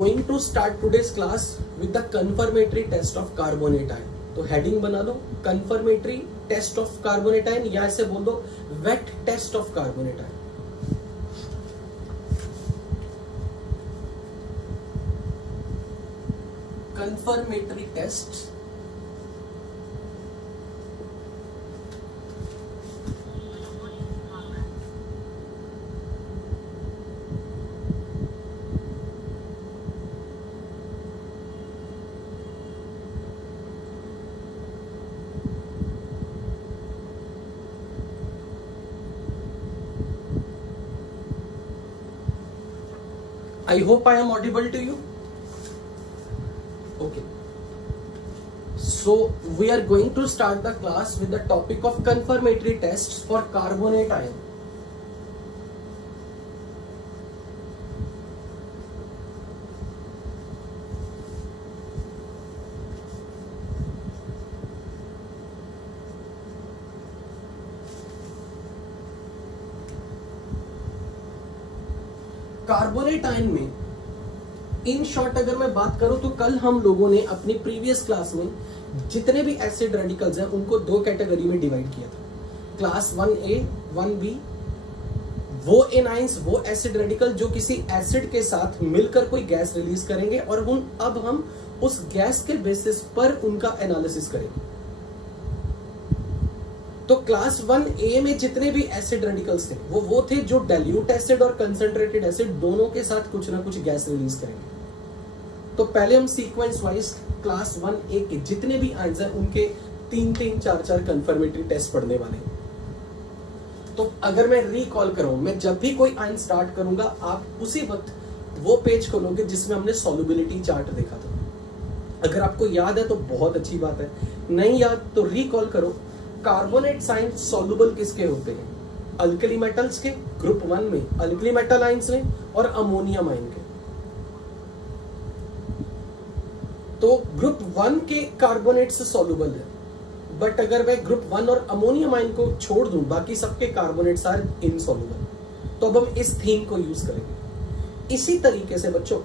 Going to start today's class with the confirmatory test of carbonate ion. तो heading बना लो confirmatory test of carbonate ion या ऐसे बोल दो wet test of carbonate ion. Confirmatory test I hope I am audible to you. Okay. So we are going to start the class with the topic of confirmatory tests for carbonate ion. Carbonate ion में in short अगर मैं बात करूं तो कल हम लोगों ने अपनी प्रीवियस क्लास में जितने भी एसिड रेडिकल्स हैं उनको दो कैटेगरी में डिवाइड किया था. क्लास 1A 1B वो एनाइंस वो एसिड रेडिकल जो किसी एसिड के साथ मिलकर कोई गैस रिलीज करेंगे और अब हम उस गैस के बेसिस पर उनका एनालिसिस करेंगे. तो क्लास 1A में जितने भी एसिड रेडिकल्स थे वो थे जो डाइल्यूट एसिड और कंसंट्रेटेड एसिड दोनों के साथ कुछ ना कुछ गैस रिलीज करेंगे. तो पहले हम सीक्वेंस वाइज क्लास 1A के जितने भी आयंस हैं उनके 3-3 4-4 कंफर्मेटरी टेस्ट पढ़ने वाले हैं. तो अगर मैं रिकॉल करूं, मैं जब भी कोई आयन स्टार्ट करूंगा आप उसी वक्त वो पेज खोलोगे जिसमें हमने सॉल्युबिलिटी चार्ट देखा था. अगर आपको याद है तो बहुत अच्छी बात है, नहीं याद तो रिकॉल करो. कार्बोनेट आयन सॉल्युबल किसके होते हैं? अल्कली मेटल्स के, ग्रुप 1 में अल्कली मेटल आयंस में और अमोनियम आयन के. तो ग्रुप 1 के कार्बोनेट से सॉल्युबल है, बट अगर मैं ग्रुप 1 और अमोनियम आयन को छोड़ दूं बाकी सबके कार्बोनेट्स आर इनसॉल्युबल. तो अब हम इस थीम को यूज करेंगे. इसी तरीके से बच्चों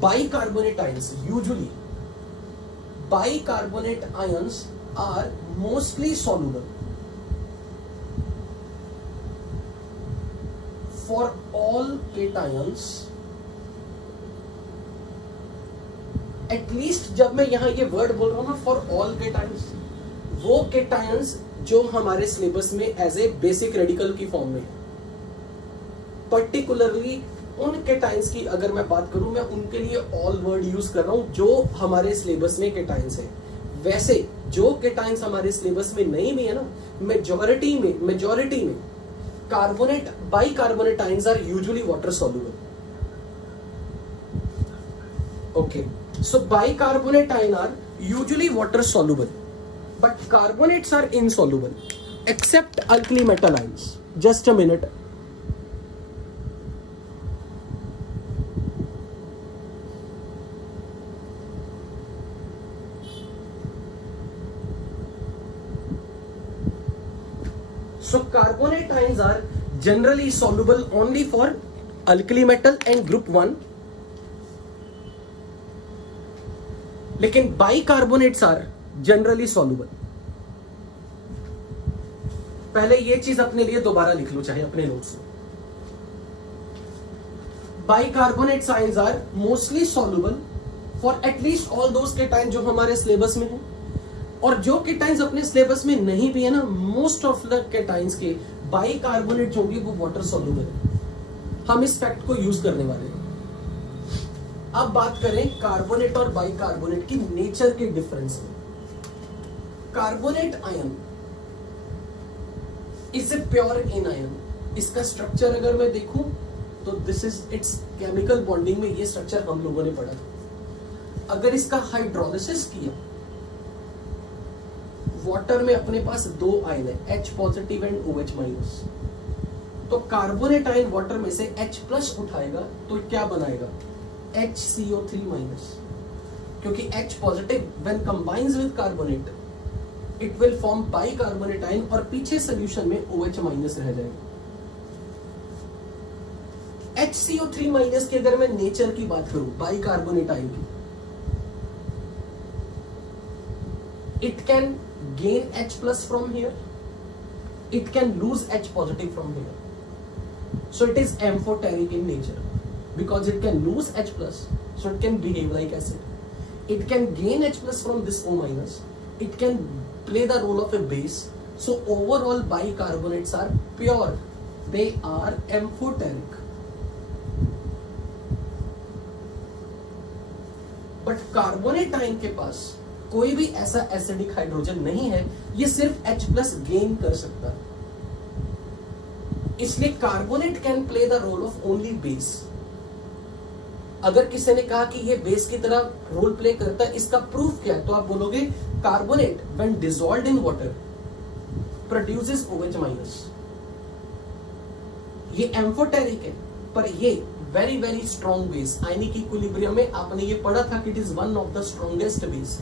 bicarbonate ions, usually bicarbonate ions are mostly soluble for all cations. At least जब मैं यहां ये वर्ड बोल रहा हूं ना for all cations, वो cations जो हमारे सिलेबस में एज ए बेसिक रेडिकल की फॉर्म में है. पर्टिकुलरली उन केटाइंस की अगर मैं बात करूं, मैं उनके लिए ऑल वर्ड यूज कर रहा हूं जो हमारे सिलेबस में केटाइंस है. वैसे जो केटाइंस हमारे सिलेबस में नहीं भी है ना, मेजॉरिटी में carbonate bicarbonate ions are usually water soluble. Okay, so bicarbonate ion are usually water soluble but carbonates are insoluble except alkali metal ions. Just a minute. So carbonate ions are generally soluble only for alkali metal and group 1. लेकिन bicarbonates are generally soluble. पहले ये चीज अपने लिए दोबारा लिख लो चाहे अपने नोट्स में. Bicarbonate ions are mostly soluble for at least all those cations जो हमारे सिलेबस में हैं. और जो केटाइंस अपने सिलेबस में नहीं भी है ना, मोस्ट ऑफ द केटाइंस के बाइकार्बोनेट जो होंगे वो वाटर सॉल्युबल है. हम इस फैक्ट को यूज करने वाले हैं. अब बात करें कार्बोनेट और बाइकार्बोनेट की नेचर के डिफरेंस में. Carbonate ion is a pure anion. इसका स्ट्रक्चर अगर मैं देखूं तो this is it's chemical bonding में ये स्ट्रक्चर हम लोगों ने पढ़ा था. अगर इसका हाइड्रोलिसिस किया, वाटर में अपने पास दो आयन है H positive and OH minus. तो कार्बोनेट आयन वाटर में से H प्लस उठाएगा तो क्या बनाएगा? HCO3 minus. क्योंकि H positive when combines with carbonate it will form bicarbonate ion और पीछे सोल्यूशन में OH माइनस रह जाएगा. HCO3 माइनस की अगर मैं नेचर की बात करूं, बाइकार्बोनेट आयन की, it can gain H plus from here, it can lose H positive from here, so it is amphoteric in nature because it can lose H plus, so it can behave like acid. It can gain H plus from this O minus, it can play the role of a base, so overall bicarbonates are pure, they are amphoteric. But carbonate ion के पास कोई भी ऐसा acidic hydrogen नहीं है, ये सिर्फ H plus gain कर सकता है, इसलिए carbonate can play the role of only base. अगर किसी ने कहा कि ये बेस की तरह रोल प्ले करता है, इसका प्रूफ क्या है, तो आप बोलोगे carbonate when dissolved in water produces OH minus. ये एम्फोटेरिक है, पर ये very very strong base, ionic equilibrium में आपने ये पढ़ा था कि it is one of the strongest base.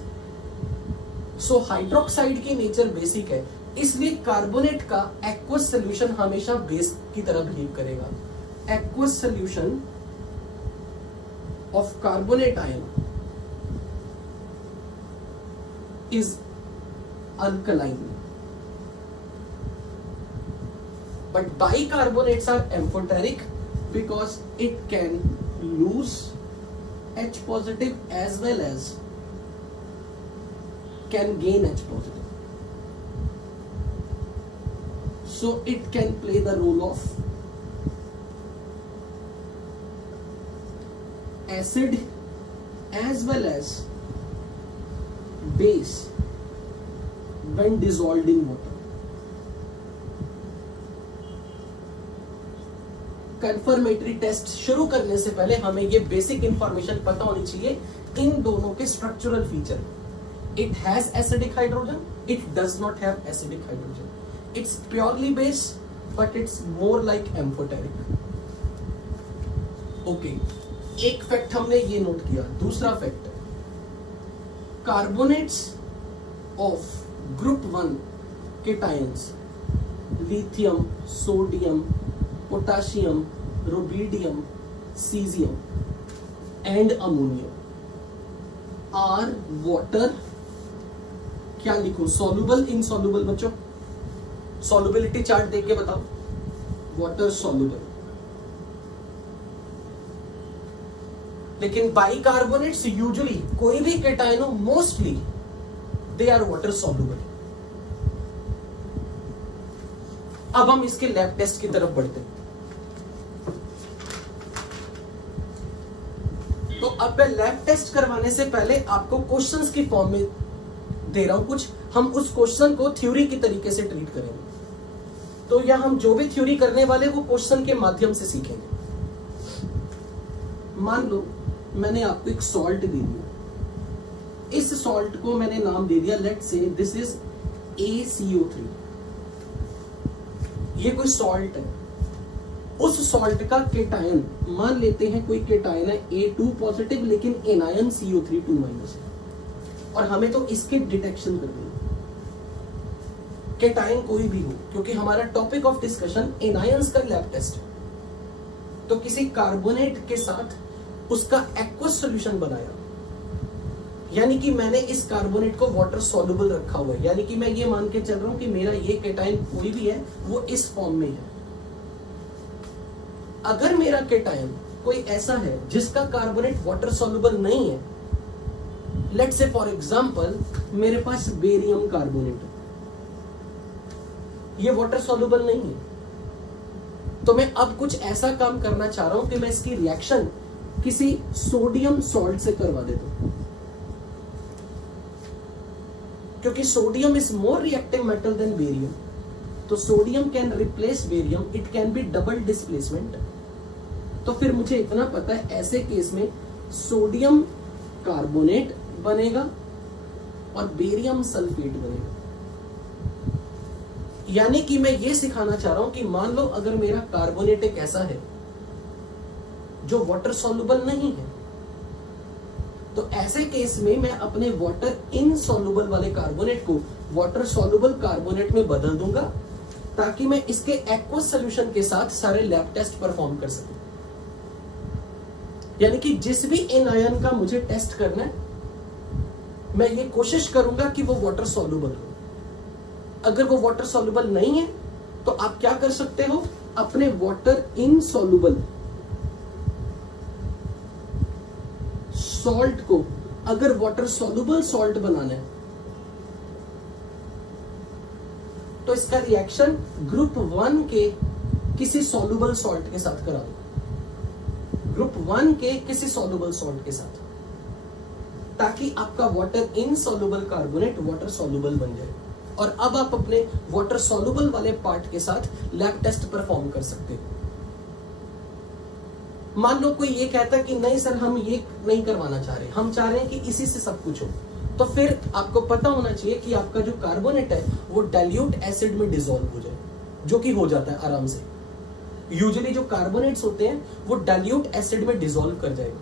So hydroxide की नेचर बेसिक है, इसलिए कार्बोनेट का एक्वस सोल्यूशन हमेशा बेस की तरह बिहेव करेगा। Aqueous solution of carbonate ion is alkaline, but bicarbonates are amphoteric because it can lose H positive as well as can gain H positive, so it can play the role of acid as well as base when dissolved in water. Confirmatory test शुरू करने से पहले हमें ये basic information पता होनी चाहिए इन दोनों के structural feature. It has acidic hydrogen, it does not have acidic hydrogen, it's purely base but it's more like amphoteric. Okay, एक फैक्ट हमने ये नोट किया। दूसरा fact, carbonates of group 1 cations, lithium, sodium, potassium, rubidium, caesium and ammonium are water, क्या लिखूं, soluble, insoluble? बच्चों solubility chart देख के बताओ। Water soluble. लेकिन बाइकार्बोनेट्स यूजुअली, कोई भी केटायन हो, mostly they are water soluble. अब हम इसके लैब टेस्ट की तरफ बढ़ते हैं। तो अब मैं लैब टेस्ट करवाने से पहले आपको क्वेश्चंस की फॉर्म में दे रहा हूं कुछ, हम उस क्वेश्चन को थ्योरी की तरीके से ट्रीट करेंगे। तो या हम जो भी थ्योरी करने वाले वो क्वेश्चन के माध्यम से सीखेंगे। मान लो मैंने आपको एक सॉल्ट दे दिया, इस सॉल्ट को मैंने नाम दे दिया, let's say this is ACO3। ये कोई सॉल्ट है, उस सॉल्ट का केटायन मान लेते हैं कोई केटायन है A2 पॉजिटिव लेकिन एनायन CO3 2 माइनस है, और हमें तो इसके डिटेक्शन करनी है। केटायन कोई भी हो, क्योंकि हमारा टॉपिक ऑफ डिस्कशन एनायंस का लैब टेस्ट है। तो किसी कार्बोनेट के साथ उसका एक्वस सॉल्यूशन बनाया, यानी कि मैंने इस कार्बोनेट को वाटर सॉल्युबल रखा हुआ है, यानी कि मैं ये मान के चल रहा हूं कि मेरा ये केटायन कोई भी है वो इस फॉर्म में है। अगर मेरा केटायन कोई ऐसा है जिसका कार्बोनेट वाटर सॉल्युबल नहीं है, लेट्स से फॉर एग्जांपल मेरे पास बेरियम कार्बोनेट है, ये वाटर सॉल्युबल नहीं है, तो मैं अब कुछ ऐसा काम करना चाह रहा हूं कि मैं इसकी रिएक्शन किसी सोडियम सॉल्ट से करवा देता हूं, क्योंकि sodium is more reactive metal than barium. तो sodium can replace barium, it can be double displacement. तो फिर मुझे इतना पता है ऐसे केस में सोडियम कार्बोनेट बनेगा और बेरियम सल्फेट बनेगा। यानी कि मैं ये सिखाना चाह रहा हूं कि मान लो अगर मेरा कार्बोनेट एक ऐसा है जो वाटर सॉल्युबल नहीं है, तो ऐसे केस में मैं अपने वाटर इनसॉल्युबल वाले कार्बोनेट को वाटर सॉल्युबल कार्बोनेट में बदल दूंगा, ताकि मैं इसके एक्वस सॉल्यूशन के साथ सारे लैब टेस्ट परफॉर्म कर सकूं। यानी कि जिस भी एनायन का मुझे टेस्ट करना है, मैं ये कोशिश करूंगा कि वो वाटर सॉल्युबल हो। अगर वो वाटर सॉल्युबल नहीं है तो आप क्या कर सकते हो, अपने वाटर इनसॉल्युबल सॉल्ट को अगर वाटर सॉल्युबल सॉल्ट बनाना है तो इसका रिएक्शन ग्रुप 1 के किसी सॉल्युबल सॉल्ट के साथ करा दो, ग्रुप 1 के किसी सॉल्युबल सॉल्ट के साथ, ताकि आपका water insoluble carbonate water soluble बन जाए। और अब आप अपने वाटर सॉल्युबल वाले पार्ट के साथ लैब टेस्ट परफॉर्म कर सकते हो। मान लो कोई ये कहता है कि नहीं सर हम ये नहीं करवाना चाह रहे, हम चाह रहे हैं कि इसी से सब कुछ हो, तो फिर आपको पता होना चाहिए कि आपका जो कार्बोनेट है वो डाइल्यूट एसिड में डिसॉल्व हो जाए, जो कि हो जाता है आराम से। यूजुअली जो कार्बोनेट्स होते हैं वो डाइल्यूट एसिड में डिसॉल्व कर जाएगा।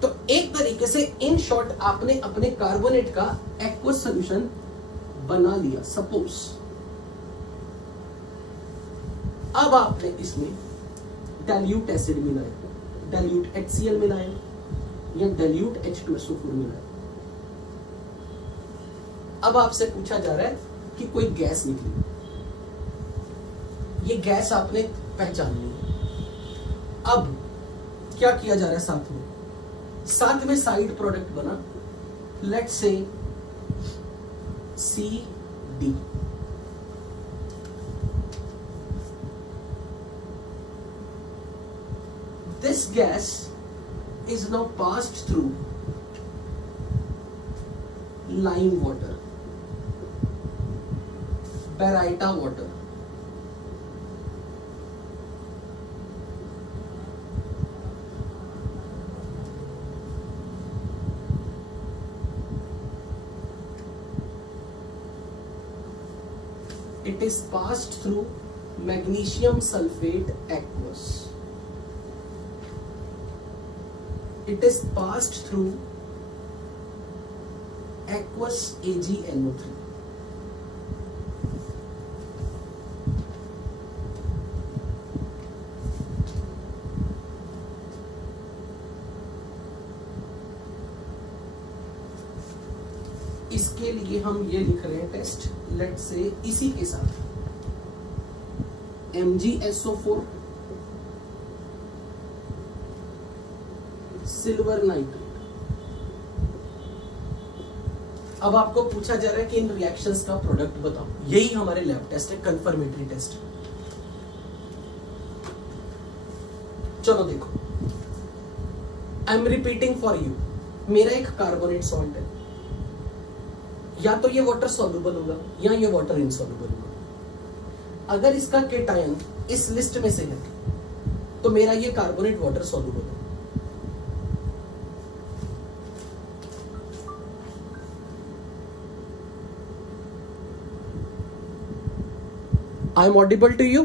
तो एक तरीके से इन शॉर्ट आपने अपने कार्बोनेट का एक्वस सॉल्यूशन बना लिया। सपोज अब आपने इसमें डाइल्यूट एसिड मिलाया, डाइल्यूट HCl मिलाया या डाइल्यूट H2SO4 मिलाया। अब आपसे पूछा जा रहा है कि कोई गैस निकली, ये गैस आपने पहचाननी है। अब क्या किया जा रहा है, साथ में साइड प्रोडक्ट बना, let's say CD। This gas is now passed through lime water, baryta water, it is passed through magnesium sulfate aqueous, it is passed through aqueous AgNO3. इसके लिए हम ये लिख रहे हैं टेस्ट, लेट्स से इसी के साथ MgSO4 सिल्वर नाइट्रेट। अब आपको पूछा जा रहा है कि इन रिएक्शंस का प्रोडक्ट बताओ। यही हमारे लैब टेस्ट है, कंफर्मेटरी टेस्ट। चलो देखो, I am repeating for you. मेरा एक कार्बोनेट सॉल्ट है, या तो ये वाटर सॉल्युबल होगा या ये वाटर इनसॉल्युबल होगा। अगर इसका केटायन इस लिस्ट में से है तो मेरा ये कार्बोनेट वाटर सॉल्युबल है। I am audible to you?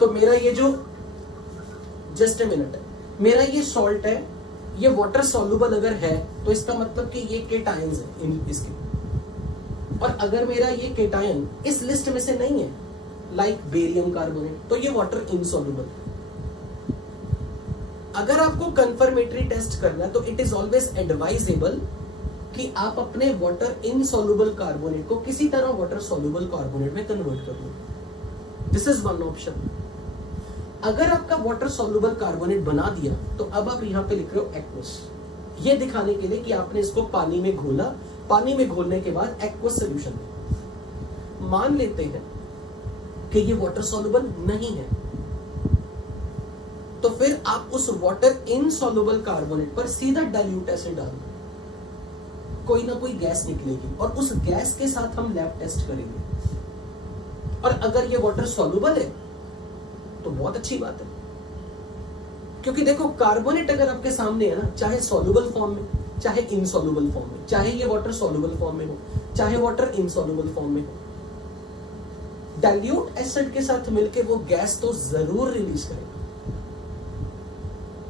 तो मेरा ये जो जस्ट ए मिनट, मेरा ये सॉल्ट है, ये वाटर सॉल्युबल अगर है तो इसका मतलब कि ये केटायंस है इन इसके। और अगर मेरा ये केटायन इस लिस्ट में से नहीं है, लाइक बेरियम कार्बोनेट, तो ये वाटर इनसॉल्युबल है। अगर आपको कंफर्मेटरी टेस्ट करना है तो इट इज ऑलवेज एडवाइजेबल कि आप अपने वाटर इनसॉल्युबल कार्बोनेट को किसी तरह वाटर सॉल्युबल कार्बोनेट में कन्वर्ट कर लो। This is one option. अगर आपका वाटर सॉल्युबल कार्बोनेट बना दिया तो अब आप यहां पे लिख रहे हो एक्वस, ये दिखाने के लिए कि आपने इसको पानी में घोला, पानी में घोलने के बाद एक्वस सॉल्यूशन में। मान लेते हैं कि ये वाटर सॉल्युबल नहीं है, तो फिर आप उस वाटर इनसॉल्युबल कार्बोनेट पर सीधा डाइल्यूट एसिड डाल दो, कोई ना कोई गैस निकलेगी और उस गैस के साथ हम लैब टेस्ट करेंगे। और अगर ये वाटर सॉल्युबल है तो बहुत अच्छी बात है, क्योंकि देखो कार्बोनेट अगर आपके सामने है ना, चाहे सॉल्युबल फॉर्म में, चाहे इनसॉल्युबल फॉर्म में, चाहे ये वाटर सॉल्युबल फॉर्म में हो, चाहे वाटर इनसॉल्युबल फॉर्म में हो, डाइल्यूट एसिड के साथ मिलकर वो गैस तो जरूर रिलीज करेगा।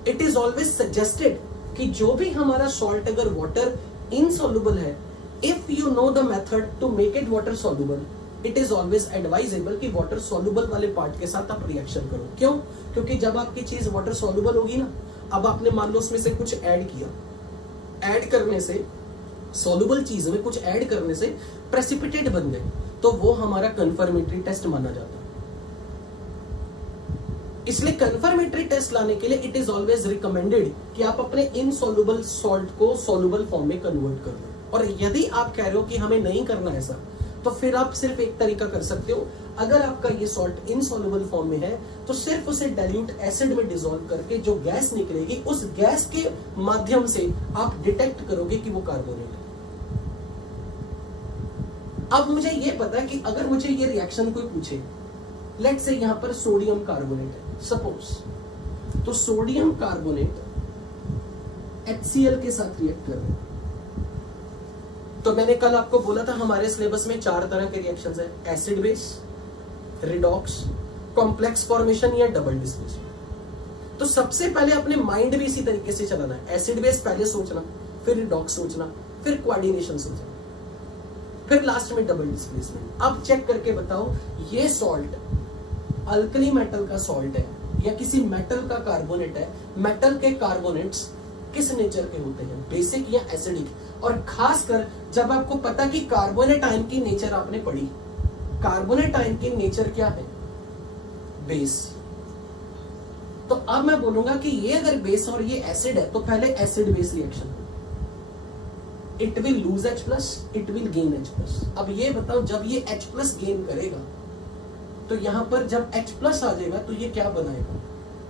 इट इज ऑलवेज सजेस्टेड कि जो भी हमारा सॉल्ट अगर वाटर इनसॉल्युबल है, if you know the method to make it water soluble, it is always advisable कि वाटर सॉल्युबल वाले पार्ट के साथ आप रिएक्शन करो। क्यों? क्योंकि जब आपकी चीज वाटर सॉल्युबल होगी ना, अब आपने मान लो उसमें से कुछ ऐड किया, ऐड करने से सॉल्युबल चीज में कुछ ऐड करने से प्रेसिपिटेट बन गए, तो वो हमारा कंफर्मेटरी टेस्ट माना जाता है। इसलिए कंफर्मेटरी टेस्ट लाने के लिए इट इज ऑलवेज रिकमेंडेड कि आप अपने इनसॉल्युबल सॉल्ट को सॉल्युबल फॉर्म में कन्वर्ट कर लो। और यदि आप कह रहे हो कि हमें नहीं करना ऐसा, तो फिर आप सिर्फ एक तरीका कर सकते हो, अगर आपका ये सॉल्ट इनसॉल्युबल फॉर्म में है तो सिर्फ उसे डाइल्यूट एसिड में डिसॉल्व करके जो गैस निकलेगी उस गैस के माध्यम से आप डिटेक्ट करोगे कि वो कार्बोनेट है। अब मुझे ये पता है कि अगर मुझे ये रिएक्शन कोई पूछे, लेट्स से यहां पर सोडियम कार्बोनेट है सपोज, तो सोडियम कार्बोनेट HCl के साथ रिएक्ट कर रहे हैं। तो मैंने कल आपको बोला था हमारे सिलेबस में 4 तरह के रिएक्शंस है, acid base, redox, complex formation या डबल डिस्प्लेसमेंट। तो सबसे पहले अपने माइंड भी इसी तरीके से चलाना है, एसिड बेस पहले सोचना, फिर रिडॉक्स सोचना, फिर कोऑर्डिनेशन सोचना, फिर लास्ट में डबल डिस्प्लेसमेंट। अब चेक करके बताओ ये सॉल्ट अल्कली मेटल का सॉल्ट है या किसी मेटल का कार्बोनेट है। मेटल के कार्बोनेट्स किस नेचर के होते हैं, बेसिक या एसिडिक? और खासकर जब आपको पता कि कार्बोनेट आयन की नेचर आपने पढ़ी, कार्बोनेट आयन की नेचर क्या है, बेस। तो अब मैं बोलूंगा कि ये अगर बेस और ये एसिड है तो पहले acid base reaction, it will lose H+, it will gain H+। अब ये बताओ जब ये H+ गेन करेगा तो यहां पर जब H+ आ जाएगा तो ये क्या बनाएगा,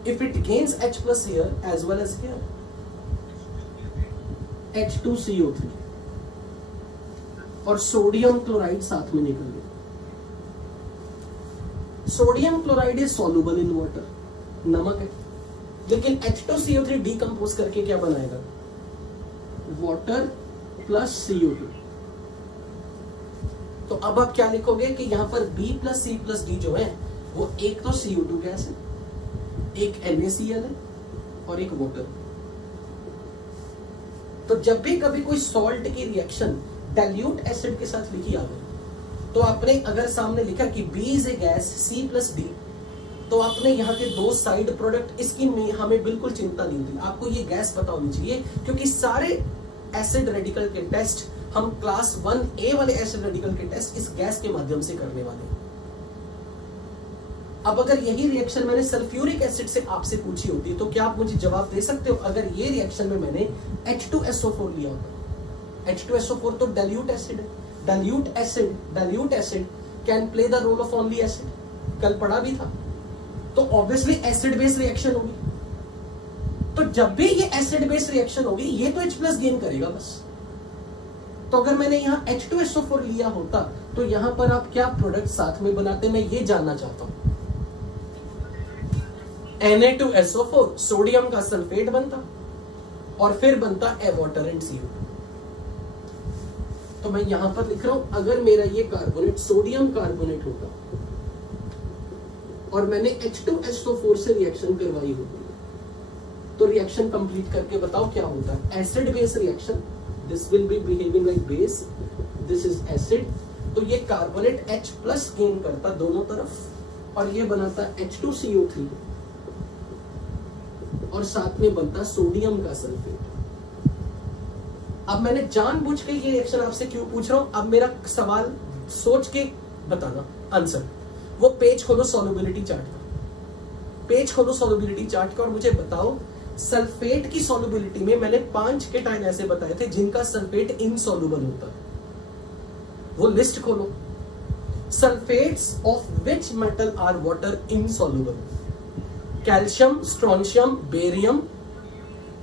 if it gains H+ here as well as here, H2CO3 और सोडियम क्लोराइड साथ में निकल गया। Sodium chloride is soluble in water, नमक है, लेकिन H2CO3 डिकम्पोज करके क्या बनाएगा, वाटर प्लस CO2। तो अब आप क्या लिखोगे कि यहां पर B+C+D जो है वो एक तो CO2 गैस है, एक NaCl है और एक वाटर। तो जब भी कभी कोई सॉल्ट की रिएक्शन डाइल्यूट एसिड के साथ लिखी आ गई, तो आपने अगर सामने लिखा कि B is a gas C+D, तो आपने यहाँ के 2 साइड प्रोडक्ट, इसकी हमें बिल्कुल चिंता नहीं थी, आपको ये गैस पता होनी चाहिए, क्योंकि सारे एसिड रेडिकल के टेस्ट हम क्लास 1A वाले एसिड रेडिकल के टेस्ट इस गैस के माध्यम से करने वाले हैं। अब अगर यही रिएक्शन मैंने सल्फ्यूरिक एसिड से आपसे पूछी होती तो क्या आप मुझे जवाब दे सकते हो? अगर ये रिएक्शन में मैंने H2SO4 लिया होता, H2SO4 तो डाइल्यूट एसिड है, dilute acid can play the role of only acid, कल पढ़ा भी था, तो ऑब्वियसली एसिड बेस रिएक्शन होगी। तो जब भी ये एसिड बेस रिएक्शन होगी ये तो H+ गेन करेगा बस। तो अगर मैंने यहाँ H2SO4 लिया होता तो यहां पर आप क्या प्रोडक्ट साथ में बनाते, मैं ये जानना चाहता हूं। Na2SO4 सोडियम का सल्फेट बनता और फिर बनता वाटर एंड CO2। तो मैं यहां पर लिख रहा हूं, अगर मेरा ये कार्बोनेट सोडियम कार्बोनेट होता और मैंने H2SO4 से रिएक्शन करवाई होती, तो रिएक्शन कंप्लीट करके बताओ क्या होता है। Acid base reaction, this will be behaving like base, this is acid. तो ये कार्बोनेट H+ गेन करता दोनों तरफ और ये बनाता H2CO3 और साथ में बनता सोडियम का सल्फेट। अब मैंने जानबूझ के ये रिएक्शन आपसे क्यों पूछ रहा हूं, अब मेरा सवाल सोच के बताना आंसर। वो पेज खोलो सॉल्युबिलिटी चार्ट का, पेज खोलो सॉल्युबिलिटी चार्ट का और मुझे बताओ सल्फेट की सॉल्युबिलिटी में मैंने 5 केटाइन ऐसे बताए थे जिनका सल्फेट इनसॉल्युबल होता है, वो लिस्ट खोलो। Sulphates of which metal are water insoluble? Calcium, strontium, barium,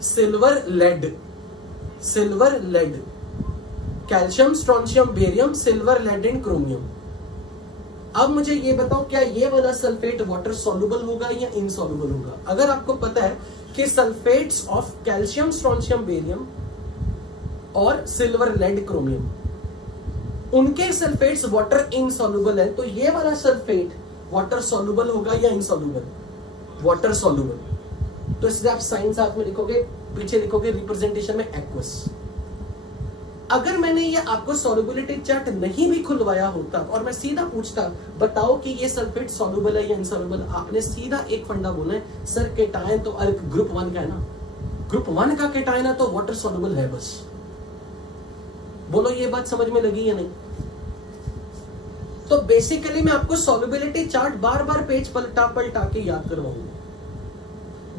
silver, lead, calcium, strontium, barium, silver, lead and chromium. अब मुझे ये बताओ क्या ये वाला सल्फेट वाटर सॉल्युबल होगा या इनसॉल्युबल होगा? अगर आपको पता है कि sulphates of calcium, strontium, barium और सिल्वर, लेड, क्रोमियम, उनके सल्फेट्स वाटर इनसॉल्युबल है, तो ये वाला सल्फेट वाटर सॉल्युबल होगा या इनसॉल्युबल? Water soluble. तो इसलिए आप साइन साथ में लिखोगे, पीछे लिखोगे रिप्रेजेंटेशन में एक्वस। अगर मैंने ये आपको सॉल्युबिलिटी चार्ट नहीं भी खुलवाया होता और मैं सीधा पूछता बताओ कि ये सल्फेट सॉल्युबल है या इनसॉल्युबल, आपने सीधा एक फंडा बोला है सर केटायन तो ग्रुप 1 का है ना, ग्रुप 1 का केटायन है तो वाटर सॉल्युबल है बस। बोलो ये बात समझ में लगी या नहीं? तो बेसिकली मैं आपको सॉल्युबिलिटी चार्ट बार बार पेज पलटा पलटा के याद करवाऊंगा।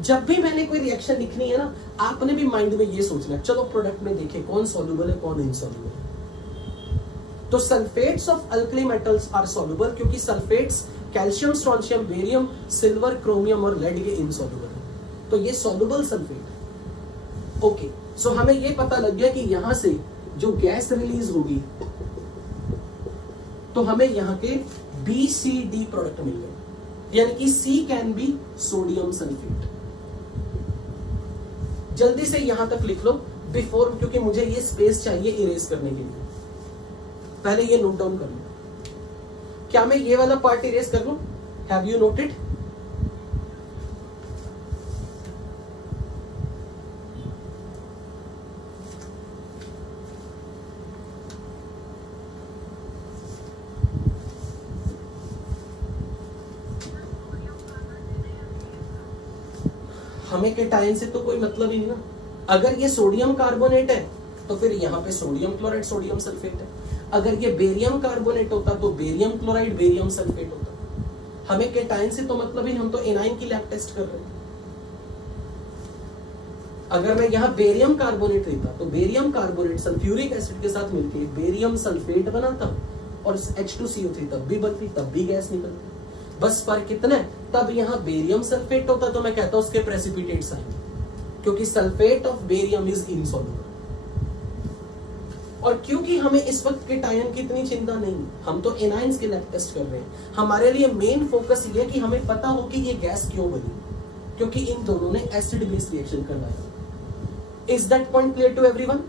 जब भी मैंने कोई रिएक्शन लिखनी है ना, आपने भी माइंड में ये सोचना है चलो प्रोडक्ट में देखें कौन सॉल्युबल है कौन इनसॉल्युबल है। तो sulphates of alkali metals are soluble, क्योंकि sulphates calcium, strontium, barium, silver, chromium और लेड के इनसॉल्युबल है। तो ये सॉल्युबल सल्फेट। ओके, सो हमें ये पता लग गया कि यहां से जो गैस रिलीज होगी तो हमें यहां के BCD प्रोडक्ट मिल गए, यानी कि C can be sodium sulphate. जल्दी से यहां तक लिख लो बिफोर, क्योंकि मुझे ये स्पेस चाहिए इरेज करने के लिए। पहले ये नोट डाउन कर लो। क्या मैं ये वाला पार्ट इरेज कर लूं? Have you noted? हमें केटायन से तो कोई मतलब ही नहीं ना। अगर ये सोडियम कार्बोनेट है तो फिर यहाँ पे सोडियम क्लोराइड सोडियम सल्फेट है। अगर ये बेरियम कार्बोनेट होता तो बेरियम क्लोराइड बेरियम सल्फेट होता। हमें केटायन से तो मतलब ही, हम तो एनाइन की लैब टेस्ट कर रहे हैं। अगर मैं यहाँ बेरियम कार्बोनेट लेता तो बेरियम कार्बोनेट सल्फ्यूरिक एसिड के साथ मिलकर बेरियम सल्फेट बनाता और H2CO3 तब भी बनती, तब भी गैस निकलती। बस फर्क कितना है, तब यहाँ बेरियम सल्फेट होता तो मैं कहता हूं उसके प्रेसिपिटेट्स आएंगे, क्योंकि sulphate of barium is insoluble. और क्योंकि हमें इस वक्त केटायन की इतनी चिंता नहीं, हम तो एनाइंस के लैब टेस्ट कर रहे हैं। हमारे लिए मेन फोकस ये कि हमें पता हो कि ये गैस क्यों बनी, क्योंकि इन दोनों ने एसिड बेस रिएक्शन करवाया। Is that point clear to everyone?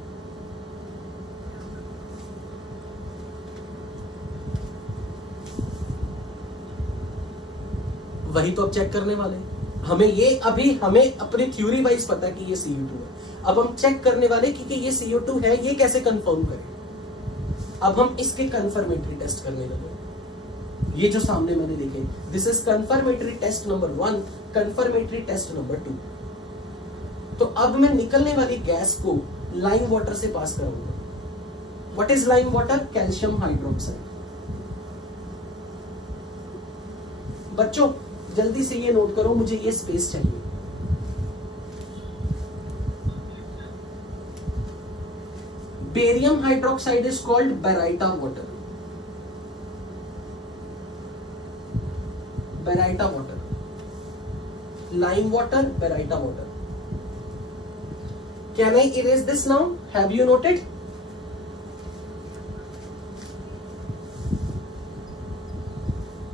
वही तो अब चेक करने वाले हैं। हमें अपनी थ्योरी वाइज पता है कि ये CO2 है। अब हम चेक करने वाले कि ये CO2 है, ये कैसे कंफर्म करें। अब हम इसके कंफर्मेटरी टेस्ट करने लगे। ये जो सामने मैंने देखे, this is confirmatory test number 1, confirmatory test number 2। तो अब मैं निकलने वाली गैस को लाइम वाटर से पास कराऊंगा। What is lime water? Calcium hydroxide. बच्चों जल्दी से ये नोट करो, मुझे ये स्पेस चाहिए। Barium hydroxide is called baryta water. Baryta water, lime water, baryta water. Can I erase this now? Have you noted?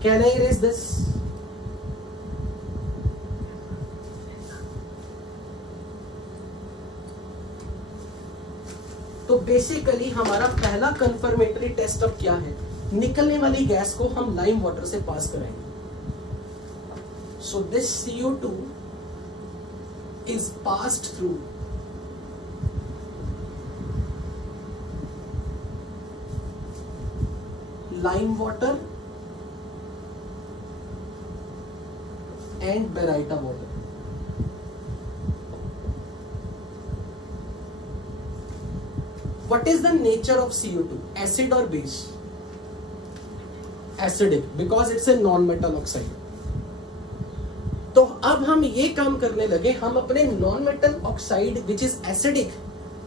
Can I erase this? तो basically हमारा पहला कंफर्मेटरी टेस्ट अब क्या है? निकलने वाली गैस को हम लाइम वाटर से पास कराएंगे। So this CO2 is passed through lime water and baryta water. What is the nature of CO2? Acid or base? Acidic, because it's a non-metal oxide. तो अब हम ये काम करने लगे, हम अपने non metal oxide which is acidic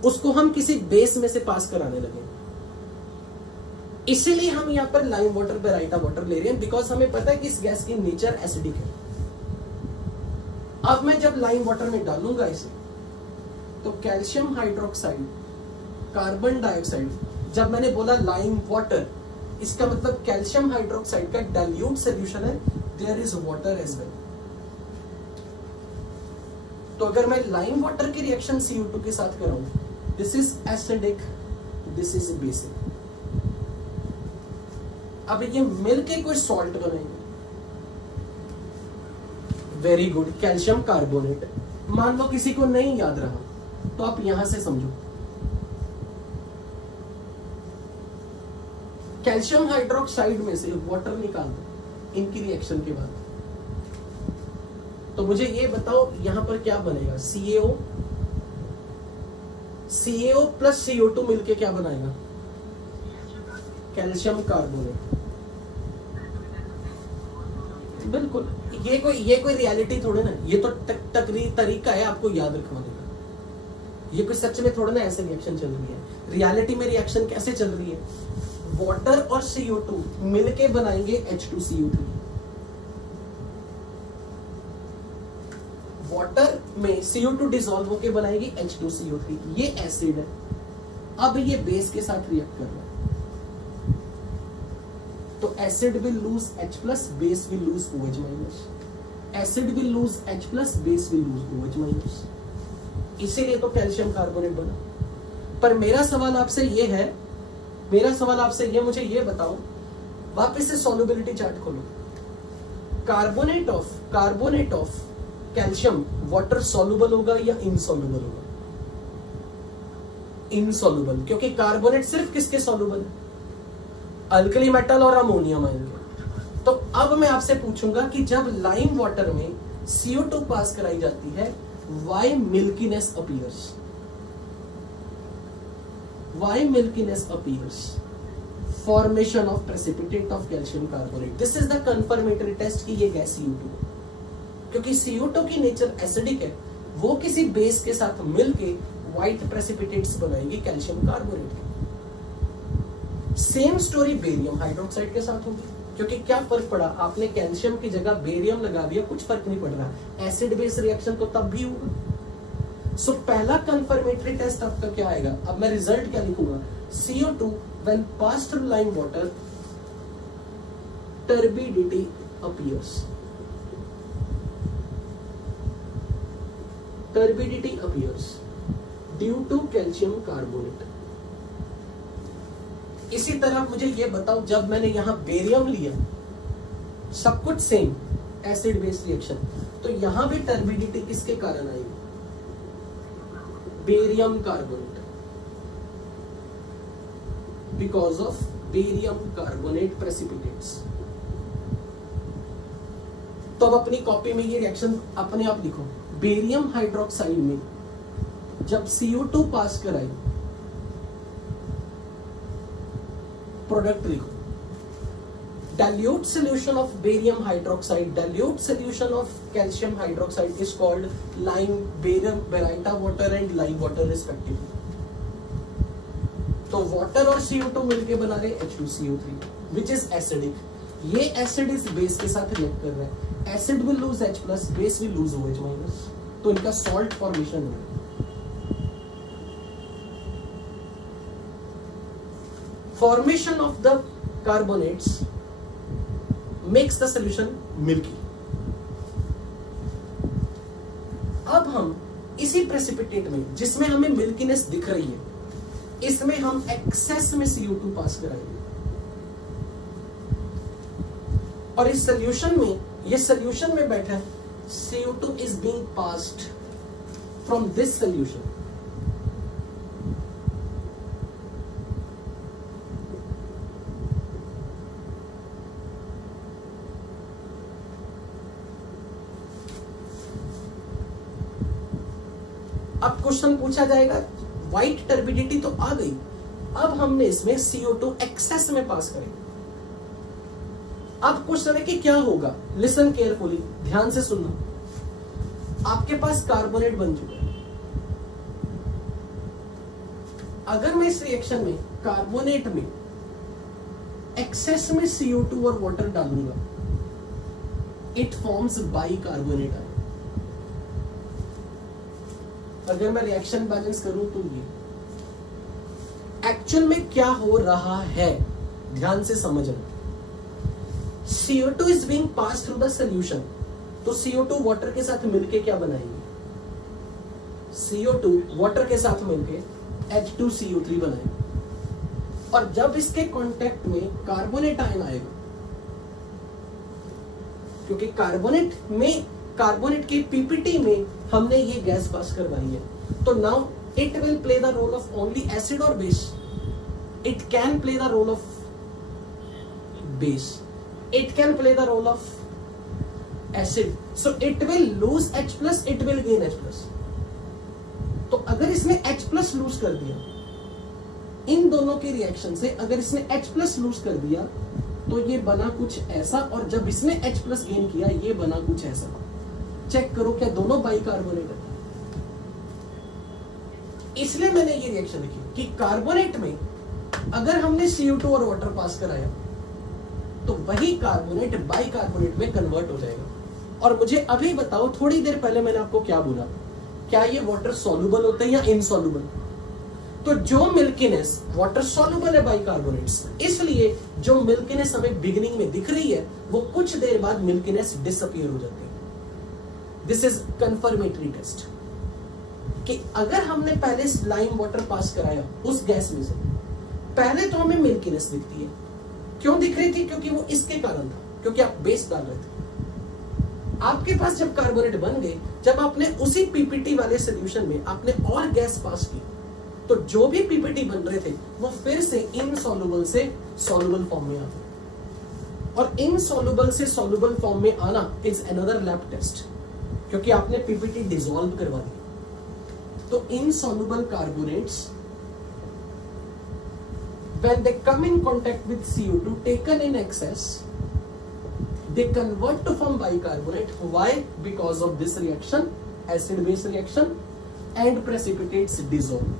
उसको हम किसी बेस में से पास कराने लगे। इसीलिए हम यहाँ पर लाइम वाटर बेराइटा वाटर ले रहे हैं, बिकॉज हमें पता है कि इस गैस की नेचर एसिडिक है। अब मैं जब लाइम वाटर में डालूंगा इसे, तो कैल्शियम हाइड्रोक्साइड, कार्बन डाइऑक्साइड, जब मैंने बोला लाइम वाटर, इसका मतलब कैल्शियम हाइड्रोक्साइड का डाइल्यूट सॉल्यूशन है, there is water as well. तो अगर मैं लाइम वाटर की रिएक्शन CO2 के साथ कराऊं, this is acidic, this is basic. अब ये मिलके कोई सॉल्ट बनेंगे। Very good, calcium carbonate. मान लो किसी को नहीं याद रहा तो आप यहां से समझो, कैल्शियम हाइड्रोक्साइड में से वाटर निकाल दो इनकी रिएक्शन के बाद, तो मुझे ये बताओ यहां पर क्या बनेगा? CaO प्लस CO2 मिलके क्या बनाएगा? Calcium carbonate. बिल्कुल, ये कोई रियलिटी थोड़े ना, ये तो तरीका है आपको याद रखवाने का। ये कोई सच में थोड़ा ना ऐसे रिएक्शन चल रही है। रियलिटी में रिएक्शन कैसे चल रही है? वाटर और CO2 मिलके बनाएंगे H2CO3। वाटर में CO2 डिसॉल्व होके बनाएगी H2CO3। ये एसिड है, अब ये बेस के साथ रिएक्ट कर रहा है, तो acid will lose H plus, base will lose OH minus. Acid will lose H plus, base will lose OH minus. इसीलिए तो कैल्शियम कार्बोनेट बना। पर मेरा सवाल आपसे ये है, मुझे ये बताओ, वापस से सॉल्युबिलिटी चार्ट खोलो। Carbonate of calcium water soluble होगा या इनसॉल्युबल होगा? इनसॉल्युबल, क्योंकि कार्बोनेट सिर्फ किसके सॉल्युबल है? अल्कली मेटल और अमोनियम आयन के। तो अब मैं आपसे पूछूंगा कि जब लाइम वाटर में CO2 पास कराई जाती है, why milkiness appears? Why milkiness appears? Formation of precipitate of calcium carbonate. This is the confirmatory test कि ये गैस CO2 है, क्योंकि CO2 की नेचर एसिडिक है, वो किसी बेस के साथ मिलके व्हाइट प्रेसिपिटेट्स बनाएगी कैल्शियम कार्बोनेट के। सेम स्टोरी बेरियम हाइड्रोक्साइड के साथ होगी, क्योंकि क्या फर्क पड़ा, आपने कैल्शियम की जगह बेरियम लगा दिया, कुछ फर्क नहीं पड़ रहा, एसिड बेस रिएक्शन तो तब भी होगा। सो पहला कंफर्मेटरी टेस्ट आपका क्या आएगा? अब मैं रिजल्ट क्या लिखूंगा? CO2 when passed through lime water, turbidity appears. Turbidity appears due to calcium carbonate. इसी तरह मुझे ये बताओ, जब मैंने यहां बेरियम लिया, सब कुछ सेम एसिड बेस रिएक्शन, तो यहां भी टर्बिडिटी किसके कारण आएगी? Barium carbonate, because of barium carbonate precipitates. तो अब अपनी कॉपी में ये रिएक्शन अपने आप लिखो। बेरियम हाइड्रोक्साइड में जब CO2 पास कराई, प्रोडक्ट लिखो। dilute solution of barium hydroxide, dilute solution of calcium hydroxide is called lime, barium, baryta water and lime water respectively. तो वाटर और CO2 मिलके बना रहे H2CO3 which is acidic. ये एसिड इस बेस के साथ रिएक्ट कर रहा है, acid will lose H plus, base will lose OH minus, तो इनका सॉल्ट फॉर्मेशन हो रहा है। Formation of the carbonates makes the solution milky. अब हम इसी प्रेसिपिटेट में, जिसमें हमें मिल्कीनेस दिख रही है, इसमें हम एक्सेस में CO2 पास कराएंगे, और इस सोल्यूशन में, ये सोल्यूशन में बैठा है, CO2 is being passed from this solution. अब क्वेश्चन पूछा जाएगा, व्हाइट टर्बिडिटी तो आ गई, अब हमने इसमें CO2 एक्सेस में पास करेंगे। अब क्वेश्चन है कि क्या होगा? लिसन केयरफुली, ध्यान से सुनना। आपके पास कार्बोनेट बन चुका है, अगर मैं इस रिएक्शन में कार्बोनेट में एक्सेस में CO2 और वाटर डालूंगा, इट फॉर्म्स बाइकार्बोनेट आयन। अगर मैं रिएक्शन बैलेंस करूं तो ये एक्चुअल में क्या हो रहा है, ध्यान से समझना। CO2 is being passed through the solution, तो CO2 वाटर के साथ मिलके क्या बनाएंगे? CO2 वाटर के साथ मिलके H2CO3 बनाएंगे, और जब इसके कांटेक्ट में कार्बोनेट आयन आएगा, क्योंकि कार्बोनेट की पीपीटी में हमने ये गैस पास करवाई है, तो now it will play the role of only acid और base, it can play the role of base. It can play the role of acid. So it will lose H plus, it will gain H plus. तो अगर इसने H plus loose कर दिया, इन दोनों के reaction से अगर इसने H plus लूज कर दिया तो ये बना कुछ ऐसा, और जब इसने H plus गेन किया ये बना कुछ ऐसा. चेक करो क्या दोनों बाइकार्बोनेट है. इसलिए मैंने ये रिएक्शन लिखी कि कार्बोनेट में अगर हमने CO2 और वाटर पास कराया तो वही कार्बोनेट बाइकार्बोनेट में कन्वर्ट हो जाएगा. और मुझे अभी बताओ, थोड़ी देर पहले मैंने आपको क्या बोला, क्या ये वाटर सॉल्युबल होते हैं या इनसॉल्युबल? तो जो मिल्कीनेस वाटर सॉल्युबल है बाइकार्बोनेट्स, इसलिए जो मिल्कीनेस हमें बिगिनिंग में दिख रही है वो कुछ देर बाद मिल्कीनेस डिसअपीयर हो जाती है. दिस इज कंफर्मेटरी टेस्ट कि अगर हमने पहले लाइम वाटर पास कराया उस गैस में से, पहले तो हमें मिल्कीनेस दिखती है. क्यों दिख रही थी? क्योंकि वो इसके कारण था, क्योंकि आप बेस डाल रहे थे. आपके पास जब कार्बोनेट बन गए, जब आपने उसी पीपीटी वाले सोल्यूशन में आपने और गैस पास की, तो जो भी पीपीटी बन रहे थे वो फिर से इनसॉल्युबल से सॉल्युबल फॉर्म में आते. और इनसॉल्युबल से सॉल्युबल फॉर्म में आना इज अनदर लैब टेस्ट, क्योंकि आपने पीपीटी डिसॉल्व करवा दी. तो insoluble carbonates when they come in contact with CO2 taken in excess, they convert to form bicarbonate. Why? Because of this reaction, acid base reaction, and precipitates dissolve.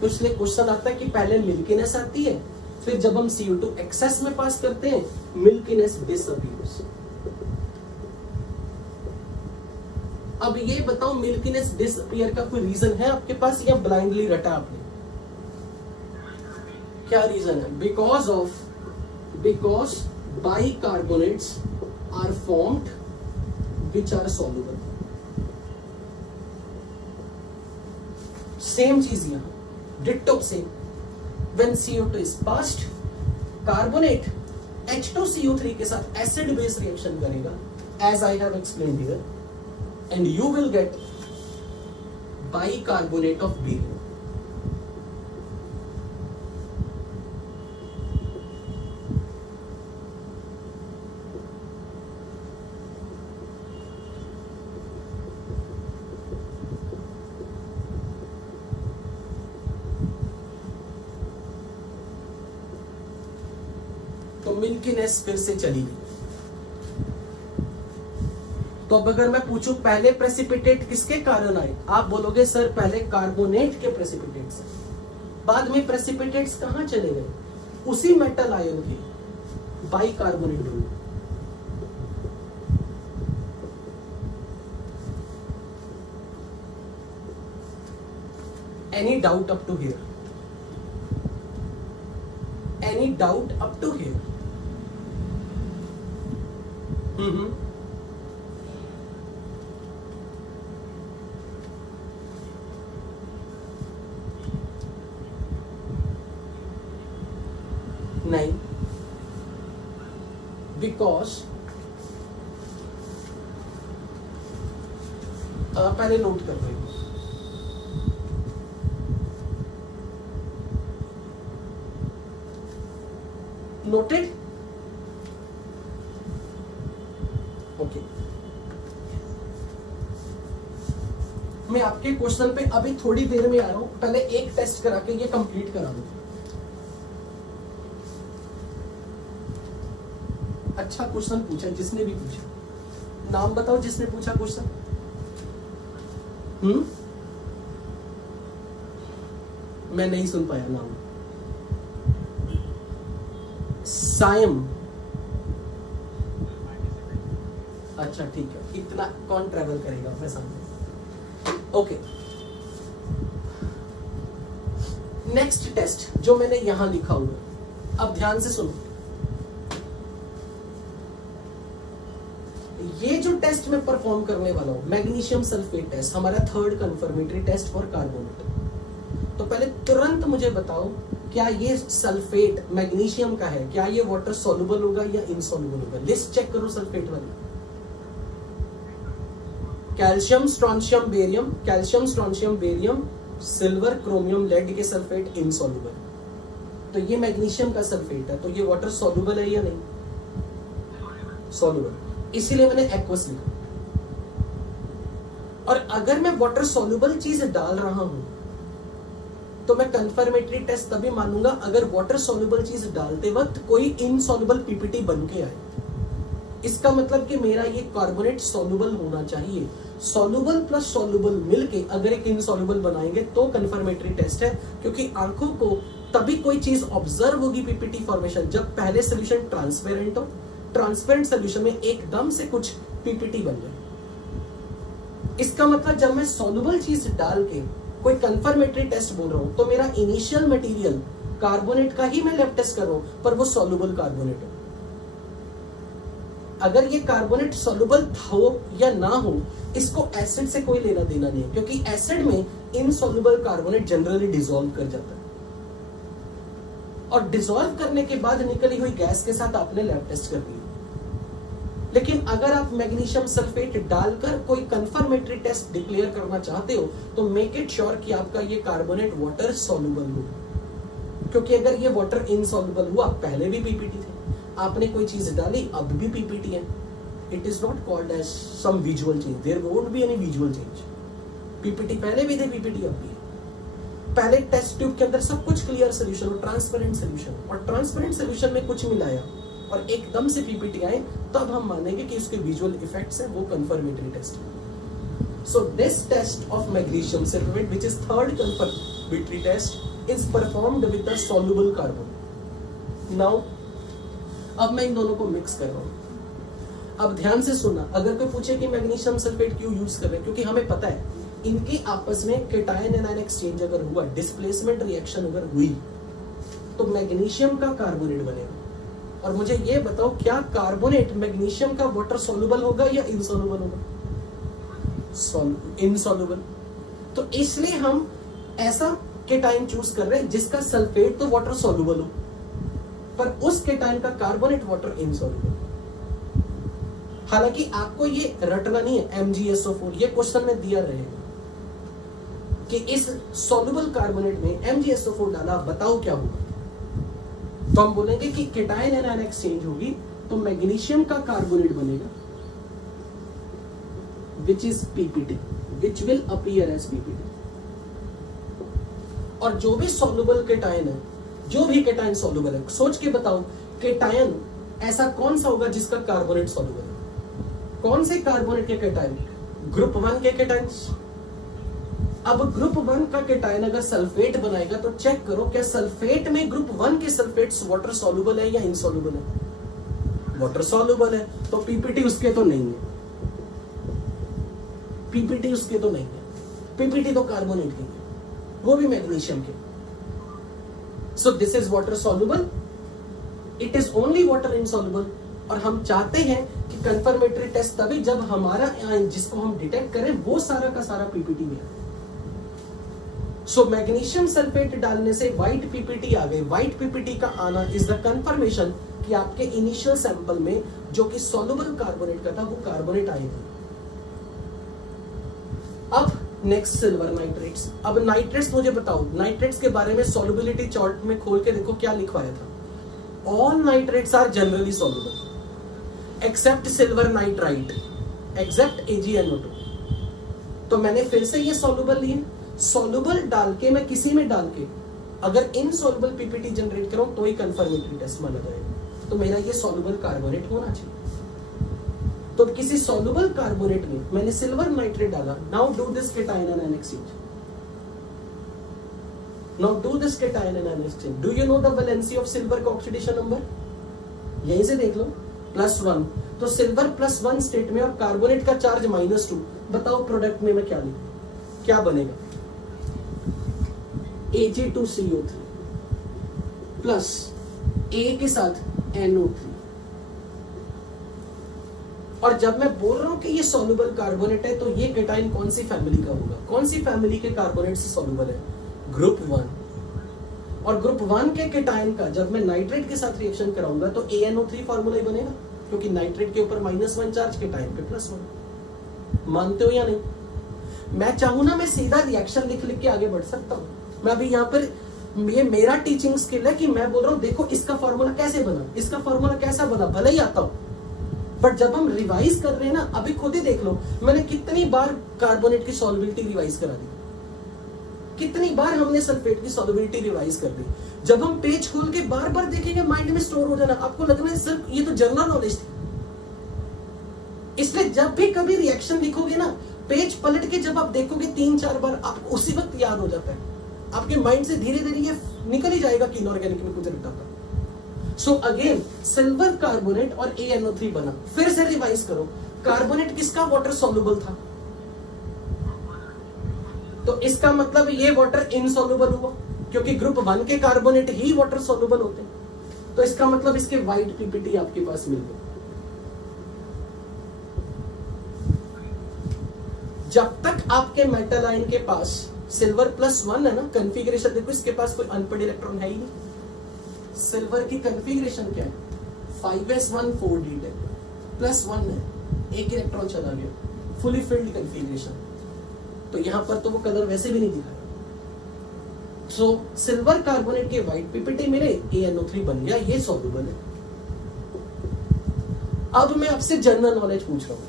तो इसलिए question आता है कि पहले milkiness आती है, फिर जब हम CO2 एक्सेस में पास करते हैं मिल्कीनेस डिसअपीयर्स. अब ये बताओ, मिल्कीनेस डिसअपीयर का कोई रीजन है आपके पास या ब्लाइंडली रटा आपने? क्या रीजन है? Because bicarbonates are formed which are soluble. Same चीज यहां, ditto same. When CO2 is passed, carbonate H2CO3 के साथ एसिड बेस रिएक्शन करेगा, as I have explained here, and you will get bicarbonate of barium. तो milkiness फिर से चली गई. तो अब अगर मैं पूछूं पहले प्रेसिपिटेट किसके कारण आए, आप बोलोगे सर पहले कार्बोनेट के प्रेसिपिटेट से. बाद में प्रेसिपिटेट्स कहां चले गए? उसी मेटल आयन के bicarbonate group. Any doubt up to here? Any doubt up to here? नहीं, बिकॉज पहले नोट कर रहे हो. नोटेड? ओके. मैं आपके क्वेश्चन पे अभी थोड़ी देर में आ रहा हूं, पहले एक टेस्ट करा के ये कंप्लीट करा दूं. अच्छा क्वेश्चन पूछा जिसने भी पूछा, नाम बताओ जिसने पूछा क्वेश्चन. मैं नहीं सुन पाया नाम. सायम. अच्छा ठीक है, इतना कौन ट्रेवल करेगा अपने सामने. ओके, नेक्स्ट टेस्ट जो मैंने यहां लिखा हुआ, अब ध्यान से सुनो. ये जो टेस्ट मैं परफॉर्म करने वाला हूं, मैग्नीशियम सल्फेट टेस्ट, हमारा third confirmatory test for carbonate. तो पहले तुरंत मुझे बताओ, क्या ये सल्फेट मैग्नीशियम का है, क्या ये वाटर सॉल्युबल होगा या इनसॉल्युबल होगा? लिस्ट चेक करो सल्फेट वाली. Calcium, strontium, barium, calcium, strontium, barium, silver, chromium, lead के सल्फेट इनसॉल्युबल. तो ये मैग्नीशियम का सल्फेट है, तो ये वाटर सॉल्युबल है या नहीं? सॉल्युबल, इसीलिए मैंने एक्वस लिखा। और अगर मैं वाटर सॉल्युबल चीज डाल रहा हूं तो मैं कंफर्मेटरी टेस्ट तभी मानूंगा अगर वाटर सॉल्युबल चीज डालते वक्त कोई इनसॉल्युबल पीपीटी बन के आए। इसका मतलब कि मेरा ये कार्बोनेट सॉल्युबल होना चाहिए। सॉल्युबल प्लस सॉल्युबल मिलके अगर एक इनसॉल्युबल बनाएंगे तो कंफर्मेटरी टेस्ट है, क्योंकि आंखों को तभी कोई चीज ऑब्जर्व होगी पीपीटी फॉर्मेशन जब पहले सोल्यूशन ट्रांसपेरेंट हो। ट्रांसपेरेंट सोल्यूशन में एकदम से कुछ पीपीटी बन जाए। इसका मतलब जब मैं सॉल्युबल चीज डाल के कोई कंफर्मेटरी टेस्ट बोल रहा हूं तो मेरा इनिशियल मटेरियल कार्बोनेट का ही मैं लैब टेस्ट कर रहा हूं, पर वो सॉल्युबल कार्बोनेट हो। अगर ये कार्बोनेट सॉल्युबल हो या ना हो, इसको एसिड से कोई लेना देना नहीं है, क्योंकि एसिड में इनसॉल्युबल कार्बोनेट जनरली डिसॉल्व कर जाता है और डिसॉल्व करने के बाद निकली हुई गैस के साथ आपने लैब टेस्ट कर दिया। लेकिन अगर आप मैग्नीशियम सल्फेट डालकर कोई कंफर्मेटरी टेस्ट डिक्लेयर करना चाहते हो तो मेक इट श्योर कि आपका ये कार्बोनेट वाटर सॉल्युबल हो, क्योंकि अगर ये वाटर इनसॉल्युबल हुआ, पहले भी पीपीटी थे, आपने कोई चीज डाली, अब भी पीपीटी है, it is not called as some visual change, there won't be any visual change. PPT पहले भी थे, पीपीटी अब भी है। पहले टेस्ट ट्यूब के अंदर सब कुछ क्लियर सोल्यूशन हो, ट्रांसपेरेंट सोल्यूशन, और ट्रांसपेरेंट सोल्यूशन में कुछ मिलाया और एकदम से पीपीटी आए, तब हम मानेंगे कि उसके विजुअल इफेक्ट्स है, वो कंफर्मेटरी टेस्ट है। So this test of magnesium sulphate which is third confirmatory test is performed with the soluble carbon. Now अब मैं इन दोनों को मिक्स कर रहा हूं। अब ध्यान से सुनना, अगर कोई पूछे कि मैग्नीशियम सल्फेट क्यों यूज कर रहे हैं, क्योंकि हमें पता है इनके आपस में केटायन एनायन एक्सचेंज अगर हुआ, डिस्प्लेसमेंट रिएक्शन अगर हुई, तो मैग्नीशियम का कार्बोनेट बनेगा। और मुझे ये बताओ, क्या कार्बोनेट मैग्नीशियम का वाटर सॉल्युबल होगा या इनसॉल्युबल होगा? इनसॉल्युबल। तो इसलिए हम ऐसा केटायन चूज कर रहे हैं जिसका सल्फेट तो वाटर सॉल्युबल हो, पर उस केटायन का कार्बोनेट वाटर इनसॉल्युबल। हालांकि आपको ये रटना नहीं है, MgSO4 ये क्वेश्चन में दिया रहेगा कि इस सॉल्युबल कार्बोनेट में MgSO4 डाला, बताओ क्या होगा। तो हम बोलेंगे कि केटायन एनायन एक्सचेंज होगी तो मैग्नीशियम का कार्बोनेट बनेगा which is PPT, which will appear as PPT। और जो भी सॉल्युबल केटायन है, जो भी केटायन सॉल्युबल है, सोच के बताओ केटायन ऐसा कौन सा होगा जिसका कार्बोनेट सॉल्युबल है? कौन से कार्बोनेट के केटायन? ग्रुप 1 के केटायन। अब ग्रुप 1 का केटायन अगर सल्फेट बनाएगा तो चेक करो क्या सल्फेट में ग्रुप 1 के सल्फेट्स वाटर सॉल्युबल है या इनसॉल्युबल है? वाटर सॉल्युबल है, तो पीपीटी उसके तो नहीं है, पीपीटी उसके तो नहीं है, पीपीटी तो कार्बोनेट की है, वो भी मैग्नीशियम के। सो this is water soluble, it is only water insoluble. और हम चाहते हैं कि कंफर्मेटरी टेस्ट तभी जब हमारा जिसको हम डिटेक्ट करें वो सारा का सारा पीपीटी में है। सो मैग्नीशियम सल्फेट डालने से व्हाइट पीपीटी आ गई। व्हाइट पीपीटी का आना इज द कंफर्मेशन कि आपके इनिशियल सैंपल में जो कि सॉल्युबल कार्बोनेट का था वो कार्बोनेट आएगा। अब नेक्स्ट सिल्वर नाइट्रेट्स। अब नाइट्रेट्स मुझे बताओ, नाइट्रेट्स के बारे में सॉल्युबिलिटी चार्ट में खोल के देखो क्या लिखवाया था। All nitrates are generally soluble except silver nitrite, except AgNO2। तो मैंने फिर से ये सॉल्युबल लिए, सॉल्युबल डाल के मैं किसी में डाल के अगर इनसॉल्युबल पीपीटी जनरेट करूं तो ही कंफर्मेटरी टेस्ट माना जाएगा। तो मेरा ये सॉल्युबल कार्बोनेट होना चाहिए। तो किसी सॉल्युबल कार्बोनेट में मैंने सिल्वर नाइट्रेट डाला। Now do this cation anion exchange, now do this cation anion exchange. Do you know the valency of silver का ऑक्सीडेशन नंबर? यहीं से देख लो, +1। तो सिल्वर +1 स्टेट में और कार्बोनेट का चार्ज -2। बताओ प्रोडक्ट में मैं क्या लिखूं, क्या बनेगा? Ag2CO3 प्लस A के साथ NO3। और जब मैं बोल रहा हूं कि ये सॉल्युबल कार्बोनेट है तो ये केटायन कौन सी फैमिली का होगा? कौन सी फैमिली के कार्बोनेट से सॉल्युबल है? ग्रुप 1। और ग्रुप 1 के केटायन का जब मैं नाइट्रेट के साथ रिएक्शन कराऊंगा तो ANO3 फॉर्मूला ही बनेगा, क्योंकि नाइट्रेट के ऊपर -1 चार्ज, केटायन पे +1। मानते हो या नहीं? मैं चाहूं ना मैं सीधा रिएक्शन लिख के आगे बढ़ सकता हूं। मैं अभी यहाँ पर ये मेरा टीचिंग स्किल है कि मैं बोल रहा हूं देखो इसका फॉर्मूला कैसे बना, इसका फॉर्मूला कैसा बना, भले ही आता हो, बट जब हम रिवाइज कर रहे हैं ना, अभी खुद ही देख लो मैंने कितनी बार कार्बोनेट की सॉल्युबिलिटी रिवाइज करा दी, कितनी बार हमने सल्फेट की सॉल्युबिलिटी रिवाइज कर दी। जब हम पेज खोल के बार बार देखेंगे माइंड में स्टोर हो जाना, आपको लगना है सर ये तो जनरल नॉलेज थी। इसलिए जब भी कभी रिएक्शन लिखोगे ना, पेज पलट के जब आप देखोगे 3-4 बार, आपको उसी वक्त याद हो जाता है, आपके माइंड से धीरे धीरे ये निकल ही जाएगा कि इनऑर्गेनिक में कुछ रखा था। सो अगेन सिल्वर कार्बोनेट और ANO3 बना। फिर से रिवाइज करो, कार्बोनेट किसका वाटर सॉल्युबल था, तो इसका मतलब ये वाटर इनसॉल्युबल हुआ, क्योंकि ग्रुप 1 के कार्बोनेट ही वाटर सॉल्युबल होते हैं। तो इसका मतलब इसके व्हाइट पीपीटी आपके पास मिल गए। जब तक आपके मेटल आयन के पास सिल्वर +1 है ना, कॉन्फ़िगरेशन देखो, इसके पास कोई अनपेड इलेक्ट्रॉन है ही नहीं। सिल्वर की कॉन्फ़िगरेशन क्या है, 5s1 4d10 +1 है, एक इलेक्ट्रॉन चला गया, फुली फिल्ड कॉन्फ़िगरेशन। तो यहां पर तो वो कलर वैसे भी नहीं दिखा रहा। सो सिल्वर कार्बोनेट के व्हाइट पीपीटी मिले, ANO3 बन गया, ये सॉल्युबल है। अब मैं आपसे जनरल नॉलेज पूछ रहा हूं,